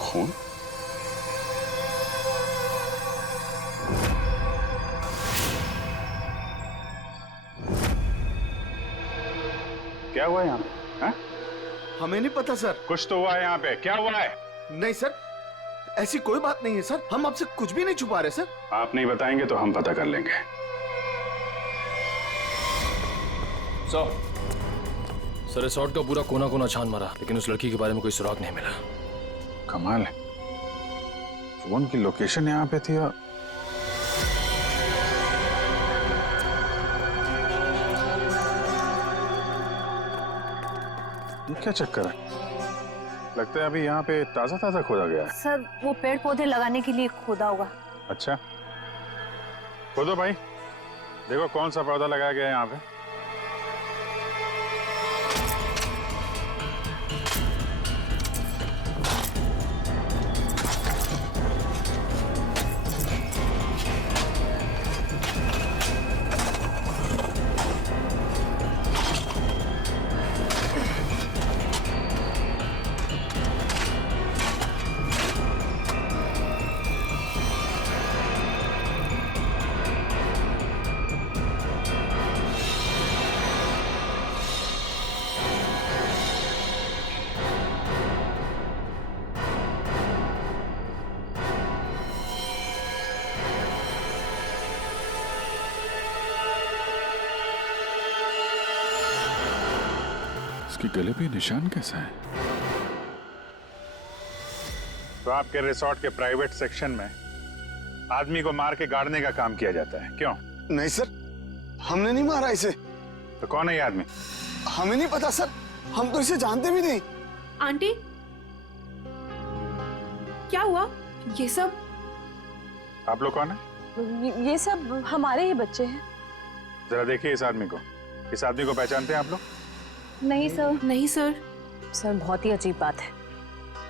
खून? क्या हुआ यहाँ पे? हमें नहीं पता सर। कुछ तो हुआ है यहाँ पे, क्या हुआ है? नहीं सर, ऐसी कोई बात नहीं है सर, हम आपसे कुछ भी नहीं छुपा रहे सर। आप नहीं बताएंगे तो हम पता कर लेंगे। सर रिसोर्ट का पूरा कोना कोना छान मारा, लेकिन उस लड़की के बारे में कोई सुराग नहीं मिला। कमाल है, फोन की लोकेशन यहाँ पे थी और ये क्या चक्कर है? लगता है अभी यहाँ पे ताजा ताजा खोदा गया है। सर वो पेड़ पौधे लगाने के लिए खोदा होगा। अच्छा खोदो भाई, देखो कौन सा पौधा लगाया गया है यहाँ पे। इसके गले पे निशान कैसा है? तो आपके रिसोर्ट के प्राइवेट सेक्शन में आदमी को मार के गाड़ने का काम किया जाता है, क्यों? नहीं सर, हमने नहीं मारा इसे। तो कौन है ये आदमी? हमें नहीं पता सर, हम तो इसे जानते भी नहीं। आंटी क्या हुआ? ये सब आप लोग कौन है? ये सब हमारे ही बच्चे हैं। जरा देखिए इस आदमी को। इस आदमी को पहचानते हैं आप लोग? नहीं सर। नहीं सर। सर बहुत ही अजीब बात है,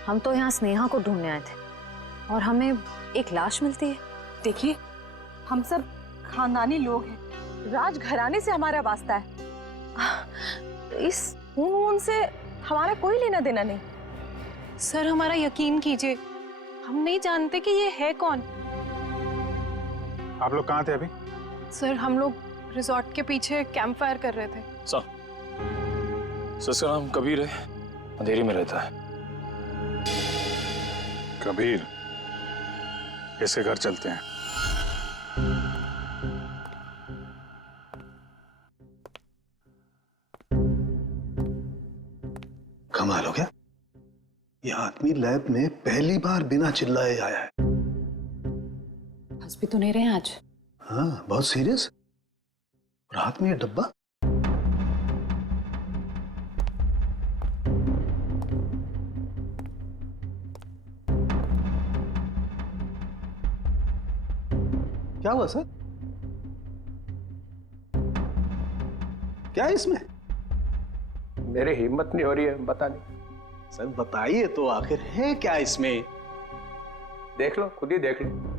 हम तो यहाँ स्नेहा को ढूंढने आए थे और हमें एक लाश मिलती है। देखिए हम सब खानदानी लोग हैं, राजघराने से हमारा वास्ता है। इस खून से हमारा कोई लेना देना नहीं। सर हमारा यकीन कीजिए, हम नहीं जानते कि ये है कौन। आप लोग कहाँ थे अभी? सर हम लोग रिजॉर्ट के पीछे कैंप फायर कर रहे थे। सर इसका नाम कबीर है, अंधेरी में रहता है। कबीर, इसके घर चलते हैं। कमाल हो गया, ये आदमी लैब में पहली बार बिना चिल्लाए आया है। हंस भी तो नहीं रहे आज। हाँ बहुत सीरियस। और हाथ में ये डब्बा। क्या हुआ सर? क्या है इसमें? मेरी हिम्मत नहीं हो रही है बताने। सर बताइए तो, आखिर है क्या इसमें? देख लो, खुद ही देख लो।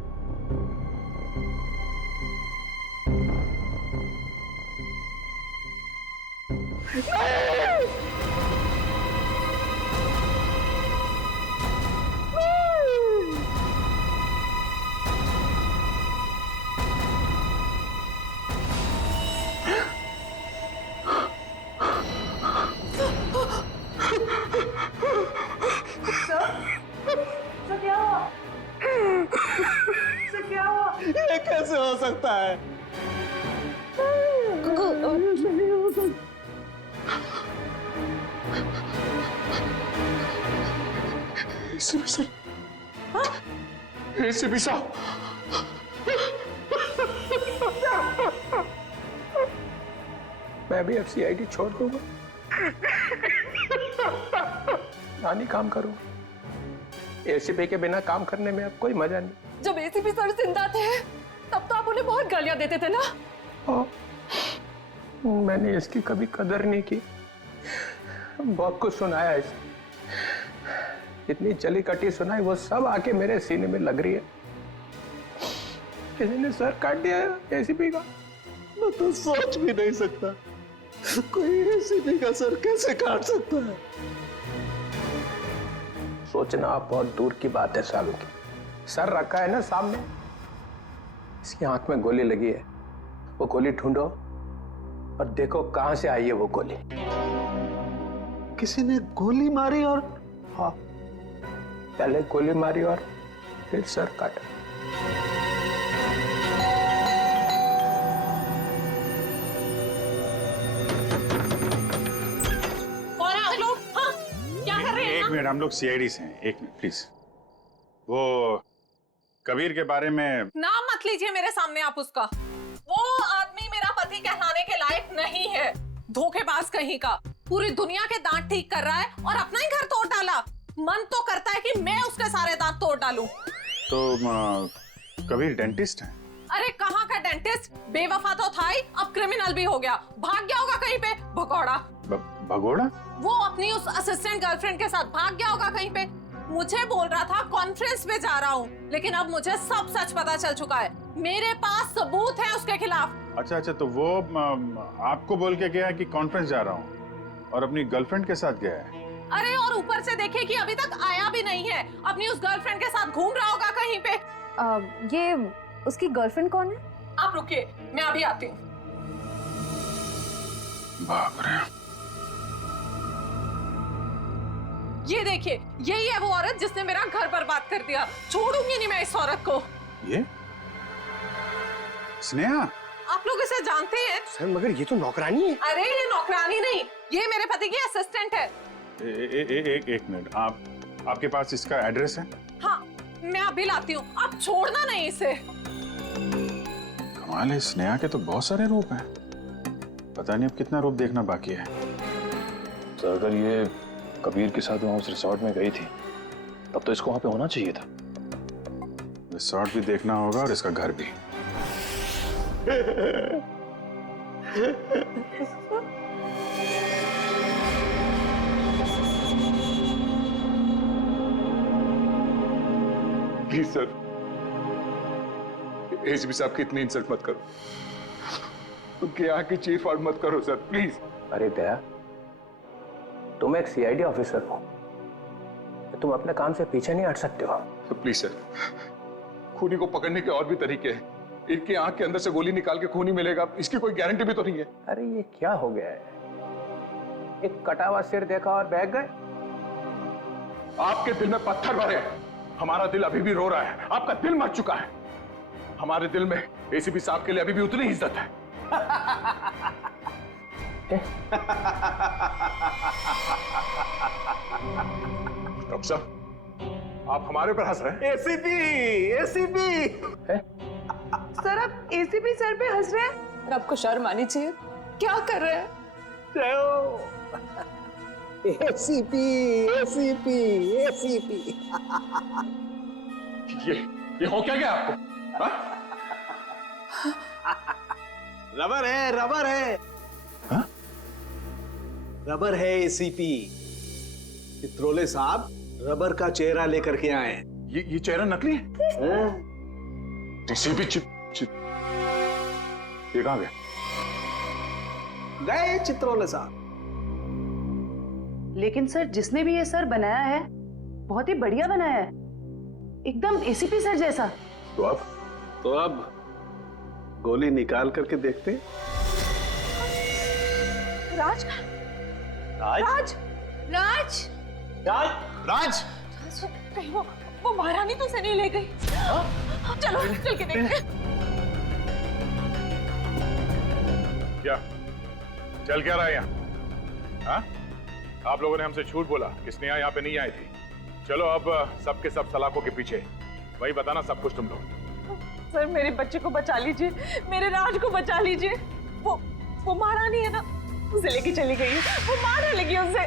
ये कैसे हो सकता है? एसीपी साहब, मैं भी अब सीआईडी छोड़ दूंगा, नानी काम करूंगा। एसीपी के बिना काम करने में अब कोई मजा नहीं। जब एसीपी सर जिंदा थे तब तो आप उन्हें बहुत गालियां देते थे ना। मैंने इसकी कभी कदर नहीं की। बहुत कुछ सुनाया इसे, इतनी चली कटी सुनाई, वो सब आके मेरे सीने में लग रही है। किसी ने सर काट दिया एसीपी का। मैं तो सोच भी नहीं सकता, कोई एसीपी का सर कैसे काट सकता है। सोचना आप बहुत दूर की बात है सालू की। सर रखा है ना सामने, इसकी आंख में गोली लगी है। वो गोली ढूंढो और देखो कहां से आई है वो गोली। किसी ने गोली मारी और हाँ, पहले गोली मारी और फिर सर काटा। कौन है आप लोग? हाँ? क्या कर रहे हैं? एक मिनट, हम लोग सीआईडी से हैं। एक मिनट प्लीज। वो कबीर के बारे में नाम मत लीजिए मेरे सामने आप उसका। वो आदमी मेरा पति कहलाने के लायक नहीं है। धोखेबाज कहीं का। पूरी दुनिया के दांत ठीक कर रहा है और अपना ही घर तोड़ डाला। मन तो करता है कि मैं उसके सारे दांत तोड़ डालूं। तो कबीर डेंटिस्ट है? अरे कहाँ का डेंटिस्ट? बेवफा तो था ही, अब क्रिमिनल भी हो गया। भाग गया होगा कहीं पे, भगौड़ा। भगोड़ा? वो अपनी उस असिस्टेंट गर्लफ्रेंड के साथ भाग गया होगा कहीं पे। मुझे बोल रहा था कॉन्फ्रेंस पे जा रहा हूँ, लेकिन अब मुझे सब सच पता चल चुका है। मेरे पास सबूत है उसके खिलाफ। अच्छा, तो वो आपको बोल के गया कि कॉन्फ्रेंस जा रहा हूँ और अपनी गर्लफ्रेंड के साथ गया है? अरे और ऊपर से देखिए कि अभी तक आया भी नहीं है। अपनी उस गर्लफ्रेंड के साथ घूम रहा होगा कहीं पे। ये उसकी गर्लफ्रेंड कौन है? आप रुकिए, मैं अभी आती हूँ। बाप रे। ये देखिए, यही है वो औरत जिसने मेरा घर बर्बाद कर दिया। छोड़ूंगी नहीं मैं इस औरत को। ये स्नेहा? आप लोग इसे जानते हैं? सर मगर ये तो नौकरानी है। अरे ये नौकरानी नहीं, ये मेरे पति की असिस्टेंट है। एक मिनट, आपके पास इसका एड्रेस है? हाँ, मैं अभी लाती हूँ। आप छोड़ना नहीं इसे। कमाल है, स्नेहा के तो बहुत सारे रूप हैं। पता नहीं अब कितना रूप देखना बाकी है। सर अगर ये कबीर के साथ वहाँ उस रिसोर्ट में गई थी, तब तो इसको वहाँ पे होना चाहिए था। रिसोर्ट भी देखना होगा और इसका घर भी। प्लीज सर, एसीपी साहब की इतनी इंसल्ट मत करो। उनके यहाँ की चीफ आउट मत करो सर, प्लीज। अरे दया, तुम एक सीआईडी ऑफिसर हो, तुम अपने काम से पीछे नहीं हट सकते हो। तो प्लीज सर, खूनी को पकड़ने के और भी तरीके हैं। इनकी आंख के अंदर से गोली निकाल के खूनी मिलेगा, इसकी कोई गारंटी भी तो नहीं है। अरे ये क्या हो गया है? एक कटा हुआ सिर देखा और बह गए। आपके दिल में पत्थर भरे हैं। हमारा दिल अभी भी रो रहा है। आपका दिल मर चुका है। हमारे दिल में एसीपी साहब के लिए अभी भी उतनी इज्जत है। डॉक्टर साहब, आप हमारे ऊपर हंस रहे हैं? एसीपी सर, आप एसीपी सर पे हंस रहे हैं? और आपको शर्म आनी चाहिए। क्या कर रहे हैं? एसीपी ये हो क्या गया आपको? रबर है हा? रबर है एसीपी। चित्रोले साहब रबर का चेहरा लेकर के आए। ये चेहरा नकली है? एसीपी ये कहाँ गए चित्रोले साहब। लेकिन सर, जिसने भी ये सर बनाया है बहुत ही बढ़िया बनाया है, एकदम एसीपी सर जैसा। तो अब गोली निकाल करके देखते हैं। राज, राज, राज, राज, राज, कहीं वो महारानी तो से नहीं ले गई। चलो चल के देखते। क्या चल क्या रहा है यहाँ? हाँ? आप लोगों ने हमसे झूठ बोला कि स्नेहा यहाँ पे नहीं आई थी। चलो अब सबके सब सलाखों के पीछे, वही बताना सब कुछ तुम लोग। सर मेरे बच्चे को बचा लीजिए, मेरे राज को बचा लीजिए। वो महारानी है ना, उसे लेके चली गई है। वो मार डालेगी उसे।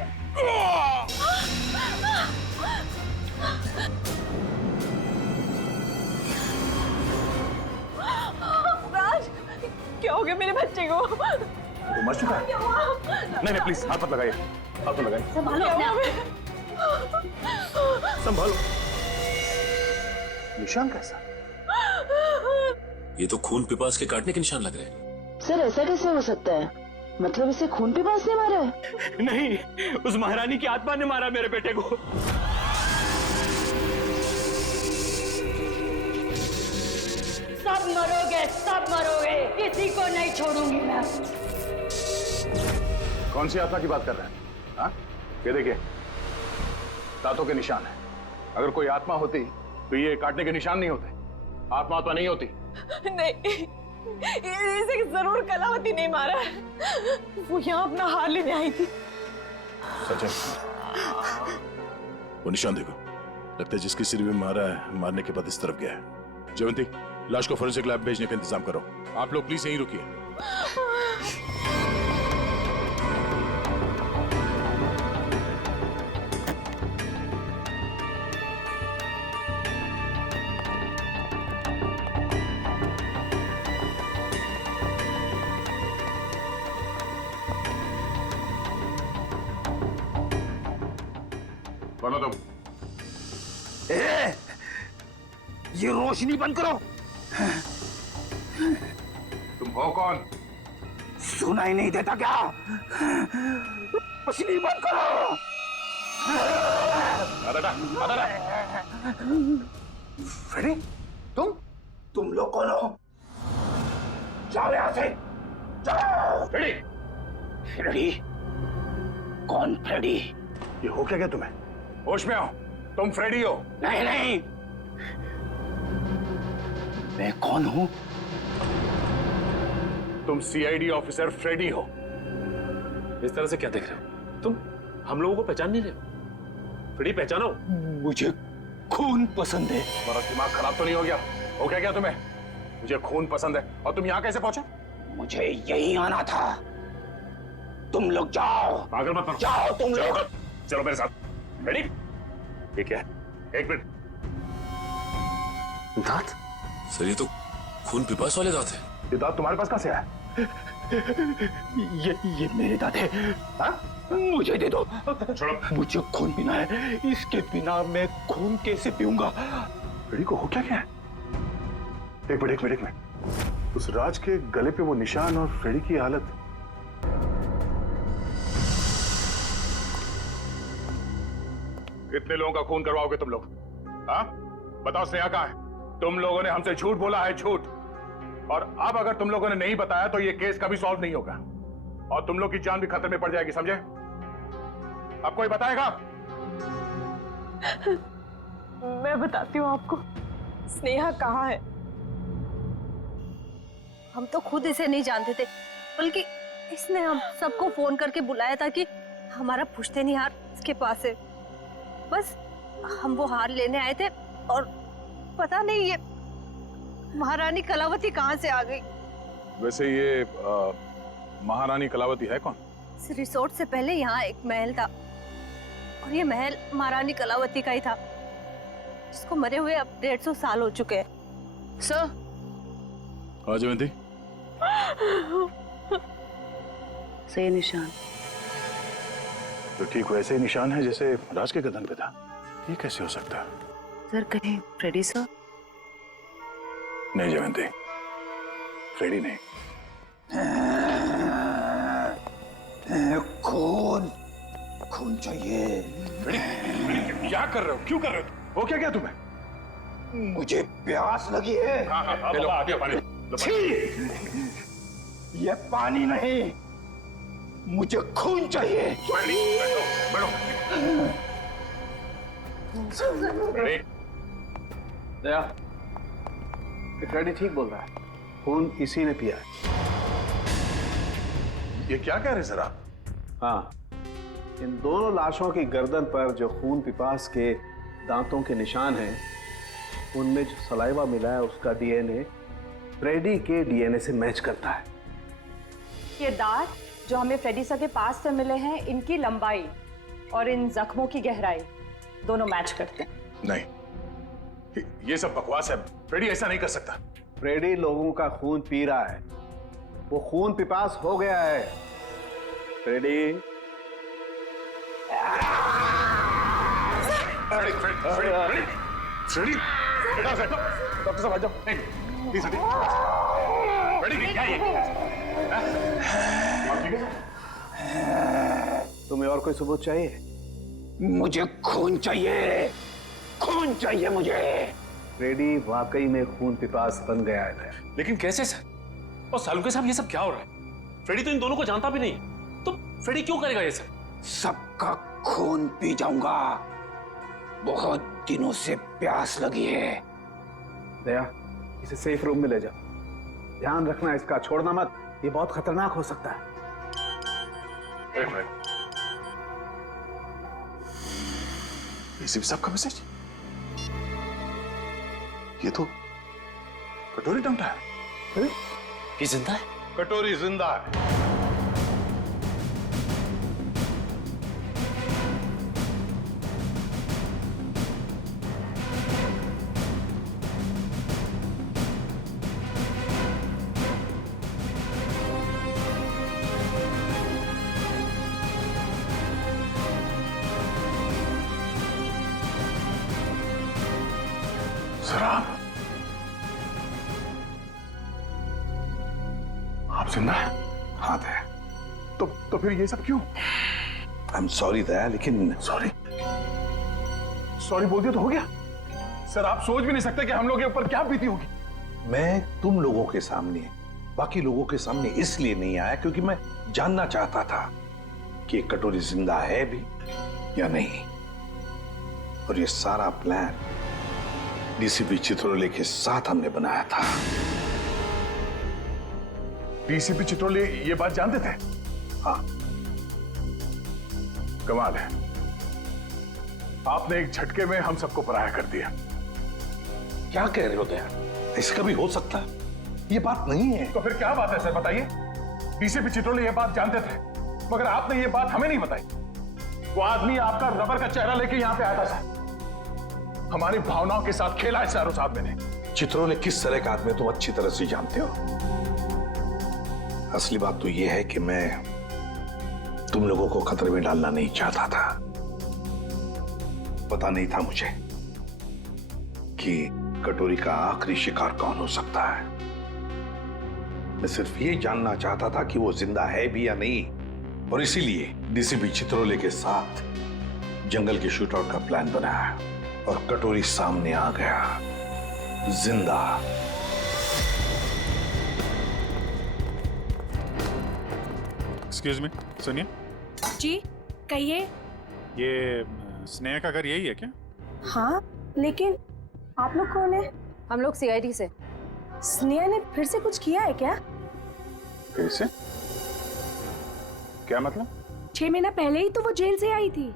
राज, क्या हो गया मेरे बच्चे को? वो मर चुका है। नहीं प्लीज हाथ मत लगाइए, हाथ मत लगाइए। संभालो अपने आप। संभालो। निशान कैसा? ये तो खून पिपास के काटने के निशान लग रहे हैं। सर ऐसा कैसे हो सकता है? मतलब इसे खून पिपास ने मारा है? नहीं, उस महारानी की आत्मा ने मारा मेरे बेटे को। सब मरोगे, सब मरोगे, किसी को नहीं छोड़ूंगी मैं। कौन सी आत्मा की बात कर रहे हैं? हाँ? ये देखिए, दांतों के निशान है। अगर कोई आत्मा होती तो ये काटने के निशान नहीं होते, आत्मा नहीं होती। नहीं, इसे जरूर कलावती ने मारा है। वो यहाँ अपना हार लेने आई थी। सचिन, वो निशान देखो, लगता है जिसके सिर में मारा है, मारने के बाद इस तरफ गया है। जयवंती, लाश को फोरेंसिक लैब भेजने का इंतजाम करो। आप लोग प्लीज यहीं रुकिए। बोलो तुम। ये रोशनी बंद करो। तुम हो कौन? सुनाई नहीं देता क्या? रोशनी बंद करो। फ्रेडी, तुम लोग कौन हो? जाओ यहां से, जाओ। Freddy, Freddy? कौन फ्रेडी? ये हो क्या तुम्हें? होश में आओ, तुम फ्रेडी हो? नहीं नहीं, मैं कौन हूं? तुम सीआईडी ऑफिसर फ्रेडी हो। इस तरह से क्या देख रहे हो तुम? हम लोगों को पहचान नहीं रहे हो? फ्रेडी पहचानो। मुझे खून पसंद है। तुम्हारा दिमाग खराब तो नहीं हो गया? हो क्या तुम्हें? मुझे खून पसंद है, और तुम यहाँ कैसे पहुंचे? मुझे यहीं आना था। तुम लोग जाओ। पागल मत बनो। जाओ तुम लोग। चलो मेरे साथ। रेडी? ठीक है, एक मिनट। दांत? सर ये तो खून पिपास वाले दांत हैं। ये दांत तुम्हारे पास कहाँ से आया? ये मेरे दांत है। हाँ? मुझे दे दो। छोड़ो। मुझे खून पीना है, इसके बिना मैं खून कैसे पीऊंगा? रेडी को हो क्या है? एक मिनट। उस राज के गले पे वो निशान और फ्रेडी की हालत। कितने लोगों का खून करवाओगे तुम लोग? हाँ? बताओ, स्नेहा कहाँ है? तुम लोगों ने हमसे झूठ बोला है, झूठ। और अब अगर तुम लोगों ने नहीं बताया तो ये केस कभी सॉल्व नहीं होगा, और तुम लोग की जान भी खतरे में पड़ जाएगी, समझे? अब कोई बताएगा? मैं बताती हूँ आपको, स्नेहा कहाँ है। हम तो खुद इसे नहीं जानते थे, बल्कि इसने हम सबको फोन करके बुलाया था कि हमारा पुश्तैनी हार इसके पास है। बस हम वो हार लेने आए थे, और पता नहीं ये महारानी कलावती कहाँ से आ गई। वैसे ये महारानी कलावती है कौन? इस रिसोर्ट से पहले यहाँ एक महल था, और ये महल महारानी कलावती का ही था, जिसको मरे हुए अब 150 साल हो चुके हैं। सर। हाँ जयवंती। से निशान तो ठीक वैसे ही निशान है जैसे राज के गर्दन पे था। ये कैसे हो सकता है? सर, कहीं फ्रेडी सर? नहीं जयवंती, फ्रेडी नहीं। खून चाहिए। फ्रेडी, क्या कर रहे हो? क्यों कर रहे हो? हो क्या तुम्हें? मुझे प्यास लगी है। हाँ, लो, आ गया पानी। ये पानी नहीं, मुझे खून चाहिए। बैठो। दया, फ्रेडी ठीक बोल रहा है, खून इसी ने पिया है। ये क्या कह रहे सर आप? हाँ, इन दोनों लाशों की गर्दन पर जो खून पिपास के दांतों के निशान हैं, उनमें जो सलाइवा मिला है उसका डीएनए फ्रेडी के डीएनए से मैच करता है। ये दांत जो हमें फ्रेडी सर के पास से मिले हैं, इनकी लंबाई और इन जख्मों की गहराई दोनों मैच करते हैं। नहीं, ये सब बकवास है। फ्रेडी ऐसा नहीं कर सकता। फ्रेडी लोगों का खून पी रहा है, वो खून पिपास हो गया है। फ्रेडी, फ्रेडी, डॉक्टर साहब आ जाओ। फ्रेडी, क्या ये? तुम्हें और कोई सबूत चाहिए? मुझे खून चाहिए, खून चाहिए मुझे। फ्रेडी वाकई में खून पिपास बन गया है। लेकिन कैसे सर? और सालुके साहब, ये सब क्या हो रहा है? फ्रेडी तो इन दोनों को जानता भी नहीं, तो फ्रेडी क्यों करेगा ये सब? सबका खून पी जाऊंगा, बहुत दिनों से प्यास लगी है। दया, इसे सेफ रूम में ले जाओ। ध्यान रखना इसका, छोड़ना मत, ये बहुत खतरनाक हो सकता है। एक मिनट, एसीपी साहब का मैसेज? ये तो कटोरी टमटा है। ये जिंदा है? कटोरी जिंदा है। शराब? आप जिंदा है? हाँ दया। तो फिर ये सब क्यों? आई एम सॉरी दया, लेकिन सॉरी बोल दिया तो हो गया। सर आप सोच भी नहीं सकते कि हम लोग के ऊपर क्या बीती होगी। मैं तुम लोगों के सामने, बाकी लोगों के सामने इसलिए नहीं आया क्योंकि मैं जानना चाहता था कि ये कटोरी जिंदा है भी या नहीं। और ये सारा प्लान डीसीपी चित्रोले के साथ हमने बनाया था। डीसीपी चित्रोले ये बात जानते थे? हाँ। कमाल है, आपने एक झटके में हम सबको पराया कर दिया। क्या कह रहे हो दया? ऐसा कभी हो सकता है? ये बात नहीं है। तो फिर क्या बात है सर, बताइए। डीसीपी चित्रोले ये बात जानते थे, मगर आपने ये बात हमें नहीं बताई। वो आदमी आपका रबर का चेहरा लेके यहां पे आया था सर। हमारी भावनाओं के साथ खेला है सर उस आदमी ने। चित्रोले किस तरह का आदमी तुम अच्छी तरह से जानते हो। असली बात तो यह है कि मैं तुम लोगों को खतरे में डालना नहीं चाहता था। पता नहीं था मुझे कि कटोरी का आखिरी शिकार कौन हो सकता है। मैं सिर्फ ये जानना चाहता था कि वो जिंदा है भी या नहीं, और इसीलिए डीसीपी चित्रोले के साथ जंगल के शूटआउट का प्लान बनाया और कटोरी सामने आ गया जिंदा। एक्सक्यूज मी, सुनिए। जी कहिए। ये स्नेहा का घर यही है क्या? हाँ, लेकिन आप लोग कौन है? हम लोग सीआईडी से। स्नेहा ने फिर से कुछ किया है क्या? फिर से? क्या मतलब? 6 महीना पहले ही तो वो जेल से आई थी।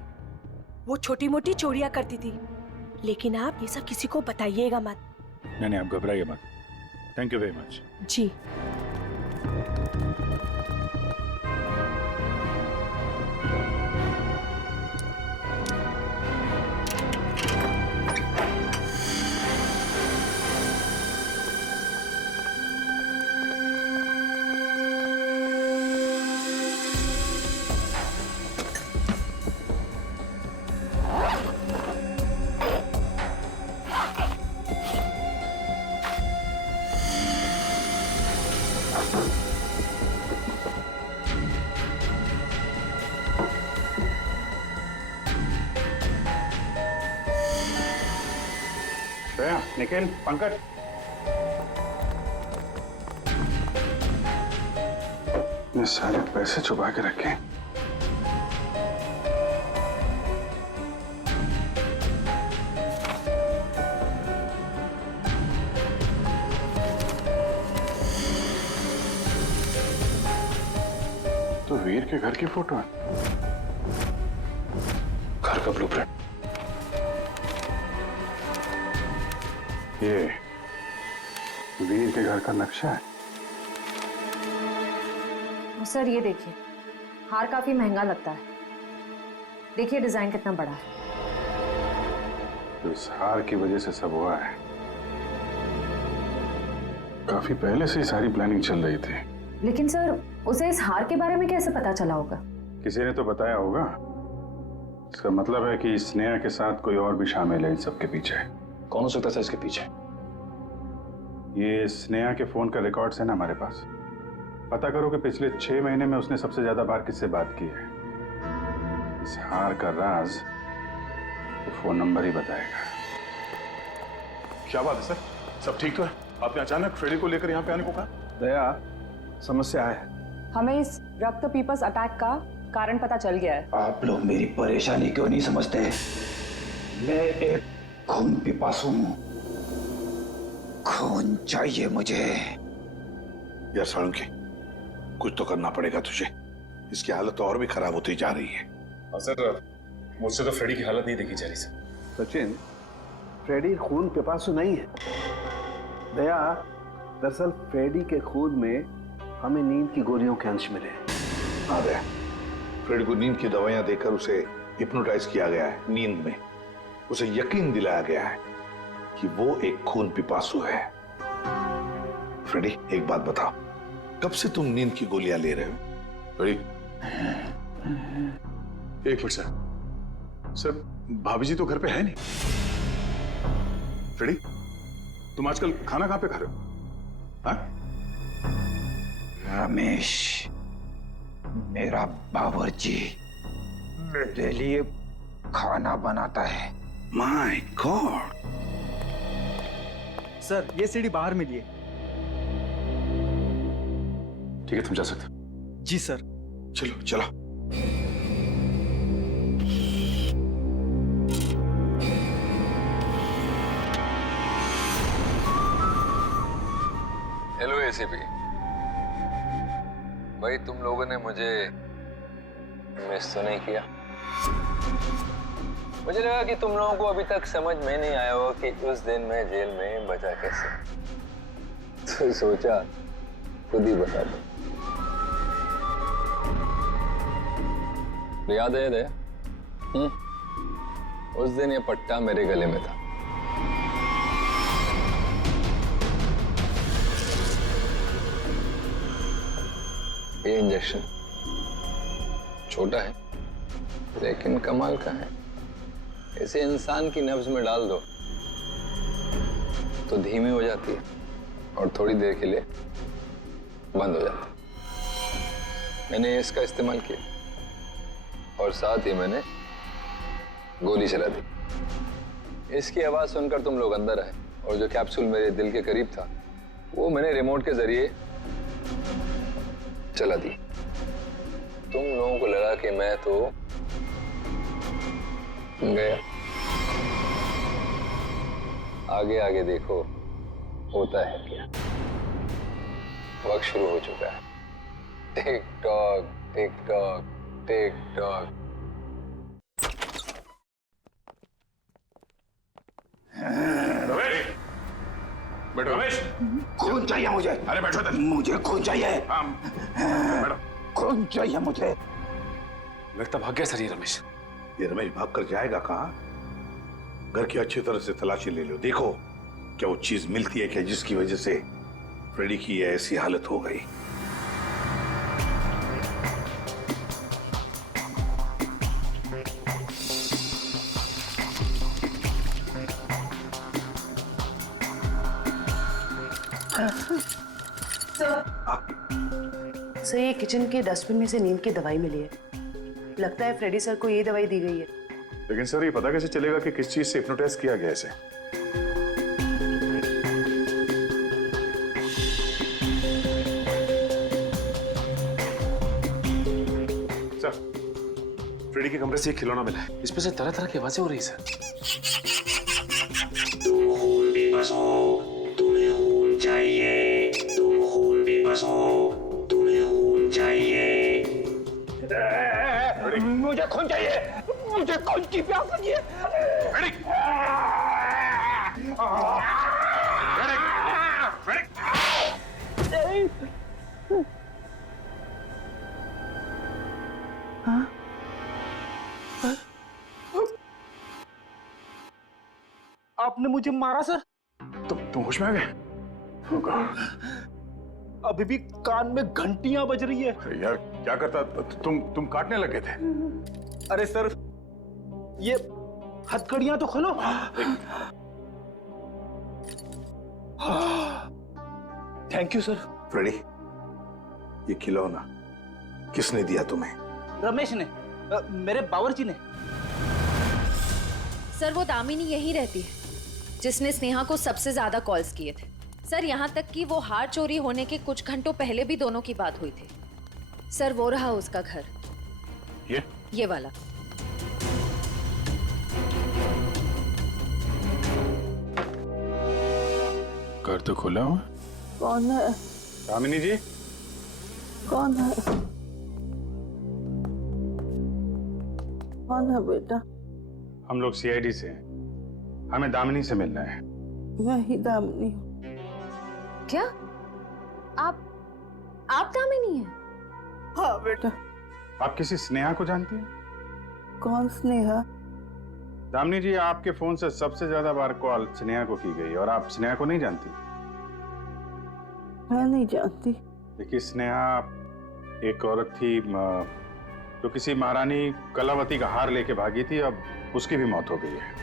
वो छोटी मोटी चोरियां करती थी, लेकिन आप ये सब किसी को बताइएगा मत। नहीं, आप घबराइए मत। Thank you very much. जी। निखिल, पंकज, ये सारे पैसे छुपा के रखे। तो वीर के घर की फोटो है, घर का ब्लूप्रिंट। ये वीर के घर का नक्शा है। सर ये देखिए, हार काफी महंगा लगता है। देखिए डिजाइन कितना बड़ा है। तो इस हार की वजह से सब हुआ है। काफी पहले से ही सारी प्लानिंग चल रही थी। लेकिन सर उसे इस हार के बारे में कैसे पता चला होगा? किसी ने तो बताया होगा। इसका मतलब है कि स्नेहा के साथ कोई और भी शामिल है इन सब के पीछे। कौन हो सकता है इसके पीछे? ये स्नेहा के फोन का रिकॉर्ड्स है ना हमारे पास। पता करो कि पिछले 6 महीने में उसने सबसे ज्यादा बार किससे बात की है। इस हार का राज तो फोन नंबर ही बताएगा। क्या बात है सर, सब ठीक तो है? आपने अचानक फ्रेडी को लेकर यहाँ पे आने को कहा? दया, समस्या है। हमें इस रक्त पीपस अटैक का कारण पता चल गया है। आप लोग मेरी परेशानी क्यों नहीं समझते? मैं एक खून पिपासु हूं, खून चाहिए मुझे। यार साळुंखे, कुछ तो करना पड़ेगा तुझे। इसकी हालत तो और भी खराब होती जा रही है। सर, मुझसे तो फ्रेडी की हालत नहीं देखी जा रही सर। सचिन, फ्रेडी खून पिपासु नहीं है। दया, दरअसल फ्रेडी के खून में हमें नींद की गोलियों के अंश मिले। हाँ दया, फ्रेडी को नींद की दवाइयां देकर उसे हिप्नोटाइज किया गया है। नींद में उसे यकीन दिलाया गया है कि वो एक खून पिपासु है। फ्रेडी, एक बात बताओ, कब से तुम नींद की गोलियां ले रहे हो? फ्रेडी, एक मिनट सर। सर, भाभी जी तो घर पे है नहीं। फ्रेडी, तुम आजकल खाना कहां पे खा रहे हो? हाँ? रमेश, मेरा बावर्ची मेरे लिए खाना बनाता है। My God. सर, ये सीढ़ी बाहर मिली है। ठीक है, तुम जा सकते हो। जी सर। चलो चलो। हेलो एसीपी भाई, तुम लोगों ने मुझे मिस तो नहीं किया? मुझे लगा कि तुम लोगों को अभी तक समझ में नहीं आया हो कि उस दिन मैं जेल में बचा कैसे, तो सोचा खुद ही बता दो। याद है दया? उस दिन ये पट्टा मेरे गले में था। ये इंजेक्शन छोटा है लेकिन कमाल का है। इसे इंसान की नब्ज में डाल दो तो धीमी हो जाती है और थोड़ी देर के लिए बंद हो जाती है। मैंने इसका इस्तेमाल किया और साथ ही मैंने गोली चला दी। इसकी आवाज सुनकर तुम लोग अंदर आए और जो कैप्सूल मेरे दिल के करीब था वो मैंने रिमोट के जरिए चला दी। तुम लोगों को लगा कि मैं तो गया। आगे आगे देखो होता है क्या। वक्त शुरू हो चुका है। Tick tock tick tock tick tock. बैठो। रमेश, खून चाहिए मुझे। अरे बैठो इधर। मुझे खून चाहिए। बैठो। खून चाहिए मुझे। लगता भाग गया सर ये रमेश। ये रमेश भाग कर जाएगा कहाँ? घर की अच्छी तरह से तलाशी ले लो, देखो क्या वो चीज मिलती है क्या जिसकी वजह से फ्रेडी की ऐसी हालत हो गई। सर, ये किचन के डस्टबिन में से नींद की दवाई मिली है। लगता है फ्रेडी सर को ये दवाई दी गई है। लेकिन सर, ये पता कैसे चलेगा कि किस चीज से हिप्नोटाइज किया गया इसे? सर, फ्रेडी के कमरे से एक खिलौना मिला है। इसमें से तरह तरह की आवाजें हो रही है सर। तुम्हें खून चाहिए, तुम खून पिपासु, तुम्हें खून चाहिए। मुझे खून चाहिए, मुझे खून की प्यास लगी है। आपने मुझे मारा सर? तुम होश में आ गए? अभी भी कान में घंटियां बज रही है। यार क्या करता, तुम काटने लगे थे। अरे सर, ये हथकड़ियां तो खोलो। Thank you sir. फ्रेडी, ये खिलौना किसने दिया तुम्हें? रमेश ने, मेरे बावर्ची ने। सर, वो दामिनी यही रहती है जिसने स्नेहा को सबसे ज्यादा कॉल्स किए थे। सर, यहाँ तक कि वो हार चोरी होने के कुछ घंटों पहले भी दोनों की बात हुई थी। सर, वो रहा उसका घर। ये वाला। घर तो खुला हुआ। कौन है? दामिनी जी। कौन है? कौन है बेटा? हम लोग सीआईडी से हैं, हमें दामिनी से मिलना है। यही दामिनी। क्या आप दामिनी हैं? हाँ बेटा। आप किसी स्नेहा को जानती हैं? कौन स्नेहा? दामिनी जी, आपके फोन से सबसे ज्यादा बार कॉल स्नेहा को की गई और आप स्नेहा को नहीं जानती? मैं नहीं जानती। देखिए, स्नेहा एक औरत थी जो किसी महारानी कलावती का हार लेके भागी थी, अब उसकी भी मौत हो गई है।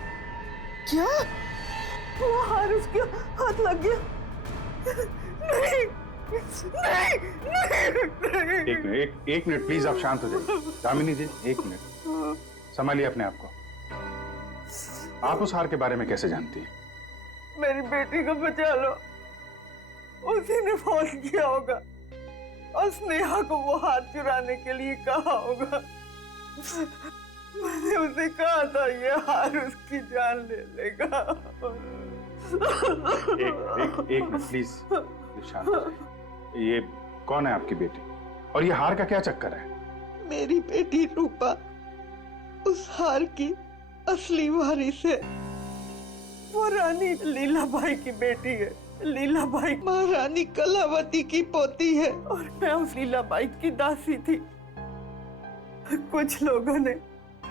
क्या? वो हार उसके हाथ लग गया? नहीं, नहीं, एक मिनट प्लीज, आप शांत हो जाइए। दामिनी जी, एक मिनट, संभालिए अपने आप को। आप उस हार के बारे में कैसे जानती हैं? मेरी बेटी को बचा लो, उसी ने फोन किया होगा और स्नेहा को वो हार चुराने के लिए कहा होगा। मैंने उसे कहा था ये हार उसकी जान ले लेगा। एक मिनट प्लीज, शांत हो जाइए। ये कौन है आपकी बेटी और ये हार का क्या चक्कर है? मेरी बेटी रूपा उस हार की असली वारिस है। वो रानी लीलाबाई की बेटी है। लीलाबाई महारानी कलावती की पोती है और मैं उस लीलाबाई की दासी थी। कुछ लोगों ने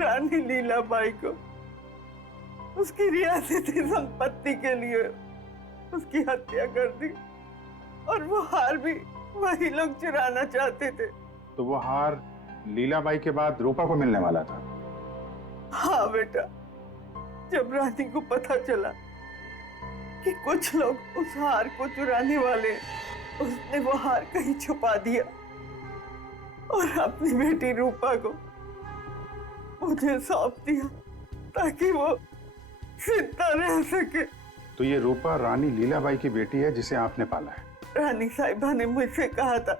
रानी लीलाबाई को उसकी रियासती संपत्ति के लिए उसकी हत्या कर दी और वो हार भी वही लोग चुराना चाहते थे। तो वो हार लीलाबाई के बाद रूपा को मिलने वाला था? हाँ बेटा, जब रानी को पता चला कि कुछ लोग उस हार को चुराने वाले, उसने वो हार कहीं छुपा दिया और अपनी बेटी रूपा को मुझे सौंप दिया ताकि वो जिंदा रह सके। तो ये रूपा रानी लीलाबाई की बेटी है जिसे आपने पाला है? रानी साहिबा ने मुझसे कहा था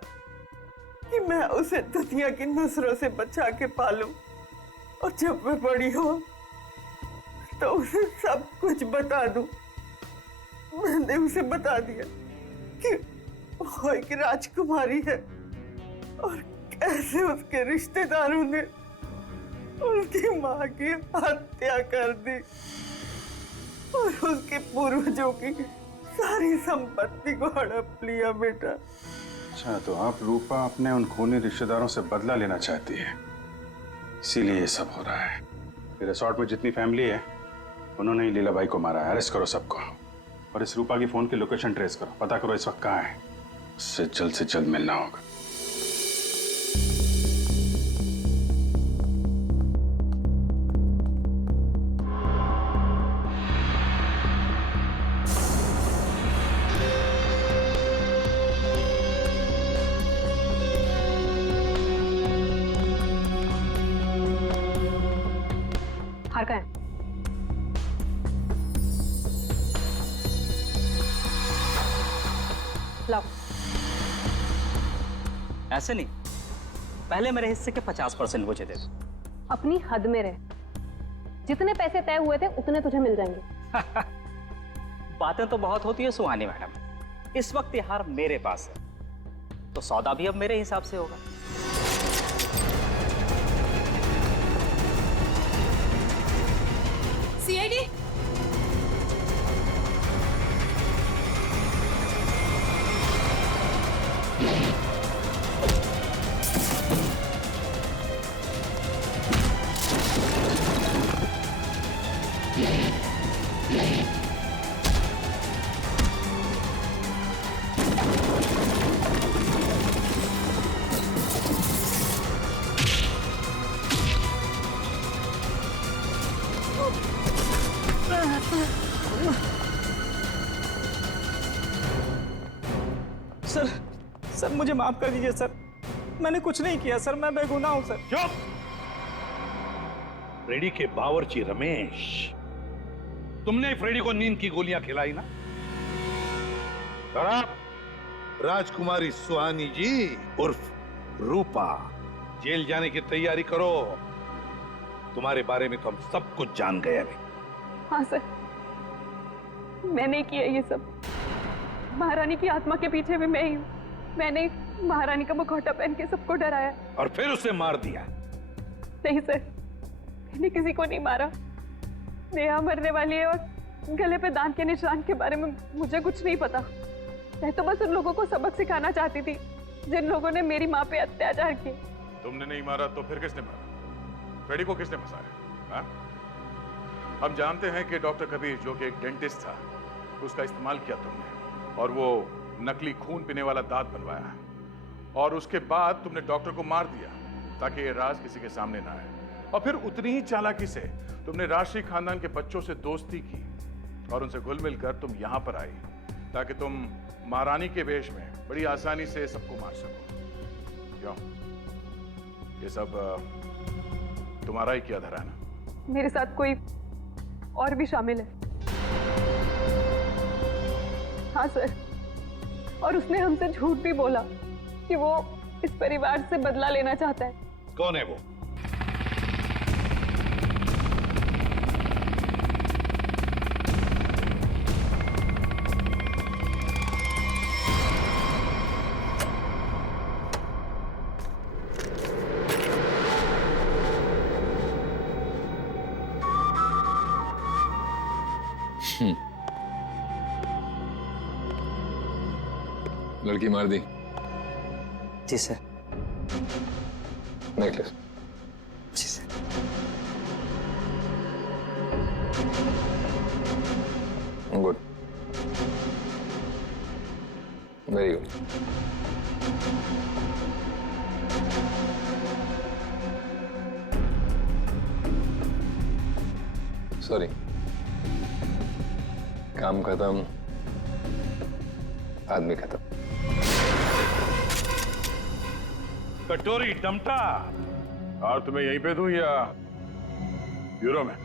कि मैं उसे दुनिया की नजरों से बचा के पालूं और जब मैं बड़ी हो तो उसे सब कुछ बता दूं। मैंने उसे बता दिया कि वो एक राजकुमारी है और कैसे उसके रिश्तेदारों ने उसकी माँ की हत्या कर दी और उसके पूर्वजों की सारी संपत्ति को हड़प लिया। बेटा, अच्छा, तो आप रूपा अपने उन खूनी रिश्तेदारों से बदला लेना चाहती है, इसीलिए ये सब हो रहा है। रिसोर्ट में जितनी फैमिली है उन्होंने ही लीलाबाई को मारा है। अरेस्ट करो सबको और इस रूपा की फोन की लोकेशन ट्रेस करो, पता करो इस वक्त कहाँ है। उससे जल्द मिलना होगा। हार का है? लाओ। ऐसे नहीं, पहले मेरे हिस्से के 50% मुझे दे दो। अपनी हद में रह, जितने पैसे तय हुए थे उतने तुझे मिल जाएंगे। बातें तो बहुत होती है सुहानी मैडम, इस वक्त ये हार मेरे पास है तो सौदा भी अब मेरे हिसाब से होगा। सीआईडी सर मुझे माफ कर दीजिए सर, मैंने कुछ नहीं किया सर, मैं बेगुनाह हूं सर। चुप! फ्रेडी के बावर्ची रमेश, तुमने फ्रेडी को नींद की गोलियां खिलाई ना? राजकुमारी सुहानी जी उर्फ रूपा जेल जाने की तैयारी करो। तुम्हारे बारे में तो हम सब कुछ जान गए अभी। हाँ सर, मैंने किया ये सब। महारानी की आत्मा के पीछे भी मैं ही हूँ। मैंने महारानी का मुखौटा पहन के सबको डराया। और फिर उसे मार दिया? नहीं सर, मैंने किसी को नहीं मारा। नेहा मरने वाली है और गले पे दांत के निशान के बारे में मुझे कुछ नहीं पता। मैं तो बस उन लोगों को सबक सिखाना चाहती थी जिन लोगों ने मेरी माँ पे अत्याचार किए। तुमने नहीं मारा तो फिर किसने मारा? फ्रेडी को किसने फंसाया? हाँ? हम जानते हैं कि डॉक्टर कबीर, जो कि एक डेंटिस्ट था, उसका इस्तेमाल किया तुमने और वो नकली खून पीने वाला दांत बनवाया और उसके बाद तुमने डॉक्टर को मार दिया ताकि ये राज किसी के सामने ना आए। और फिर उतनी ही चालाकी से तुमने राष्ट्रीय खानदान के बच्चों से दोस्ती की और उनसे घुल मिलकर तुम यहां पर आई ताकि तुम महारानी के वेश में बड़ी आसानी से सबको मार सको। क्यों? ये सब तुम्हारा ही किया धरा है ना? मेरे साथ कोई और भी शामिल है। हाँ सर, और उसने हमसे झूठ भी बोला कि वो इस परिवार से बदला लेना चाहता है। कौन है वो? लड़की मार दी? जी सर। नेकलेस? जी sir. Good, very good. Sorry, काम खत्म, आदमी खत्म। कटोरी टमटा, और तुम्हें यहीं पे दूं या ब्यूरो में?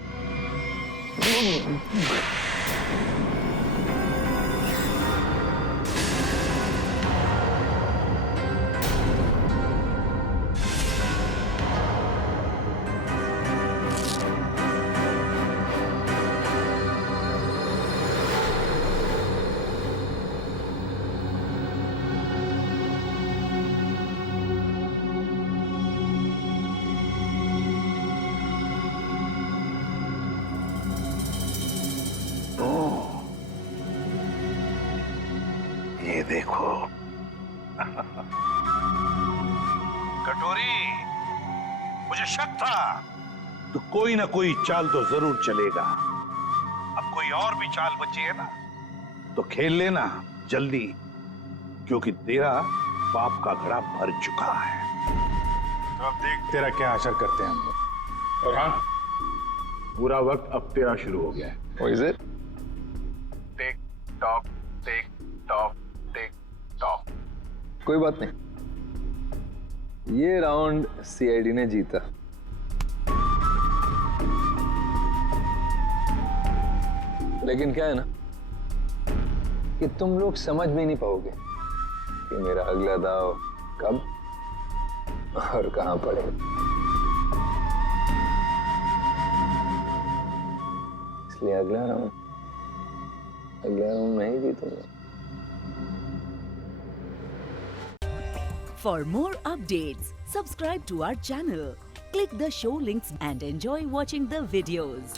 ये देखो। कटोरी, मुझे शक था तो कोई ना कोई चाल तो जरूर चलेगा। अब कोई और भी चाल बची है ना तो खेल लेना जल्दी, क्योंकि तेरा पाप का घड़ा भर चुका है। तो अब देख तेरा क्या असर करते हैं हम लोग। और हाँ, पूरा वक्त अब तेरा शुरू हो गया है। What is it? Tick tock, tick tock, tick tock. कोई बात नहीं, ये राउंड सीआईडी ने जीता। लेकिन क्या है ना कि तुम लोग समझ भी नहीं पाओगे कि मेरा अगला दाव कब और कहां पड़ेगा। इसलिए अगला राउंड मैं ही जीतूंगा। For more updates, subscribe to our channel, click the show links and enjoy watching the videos.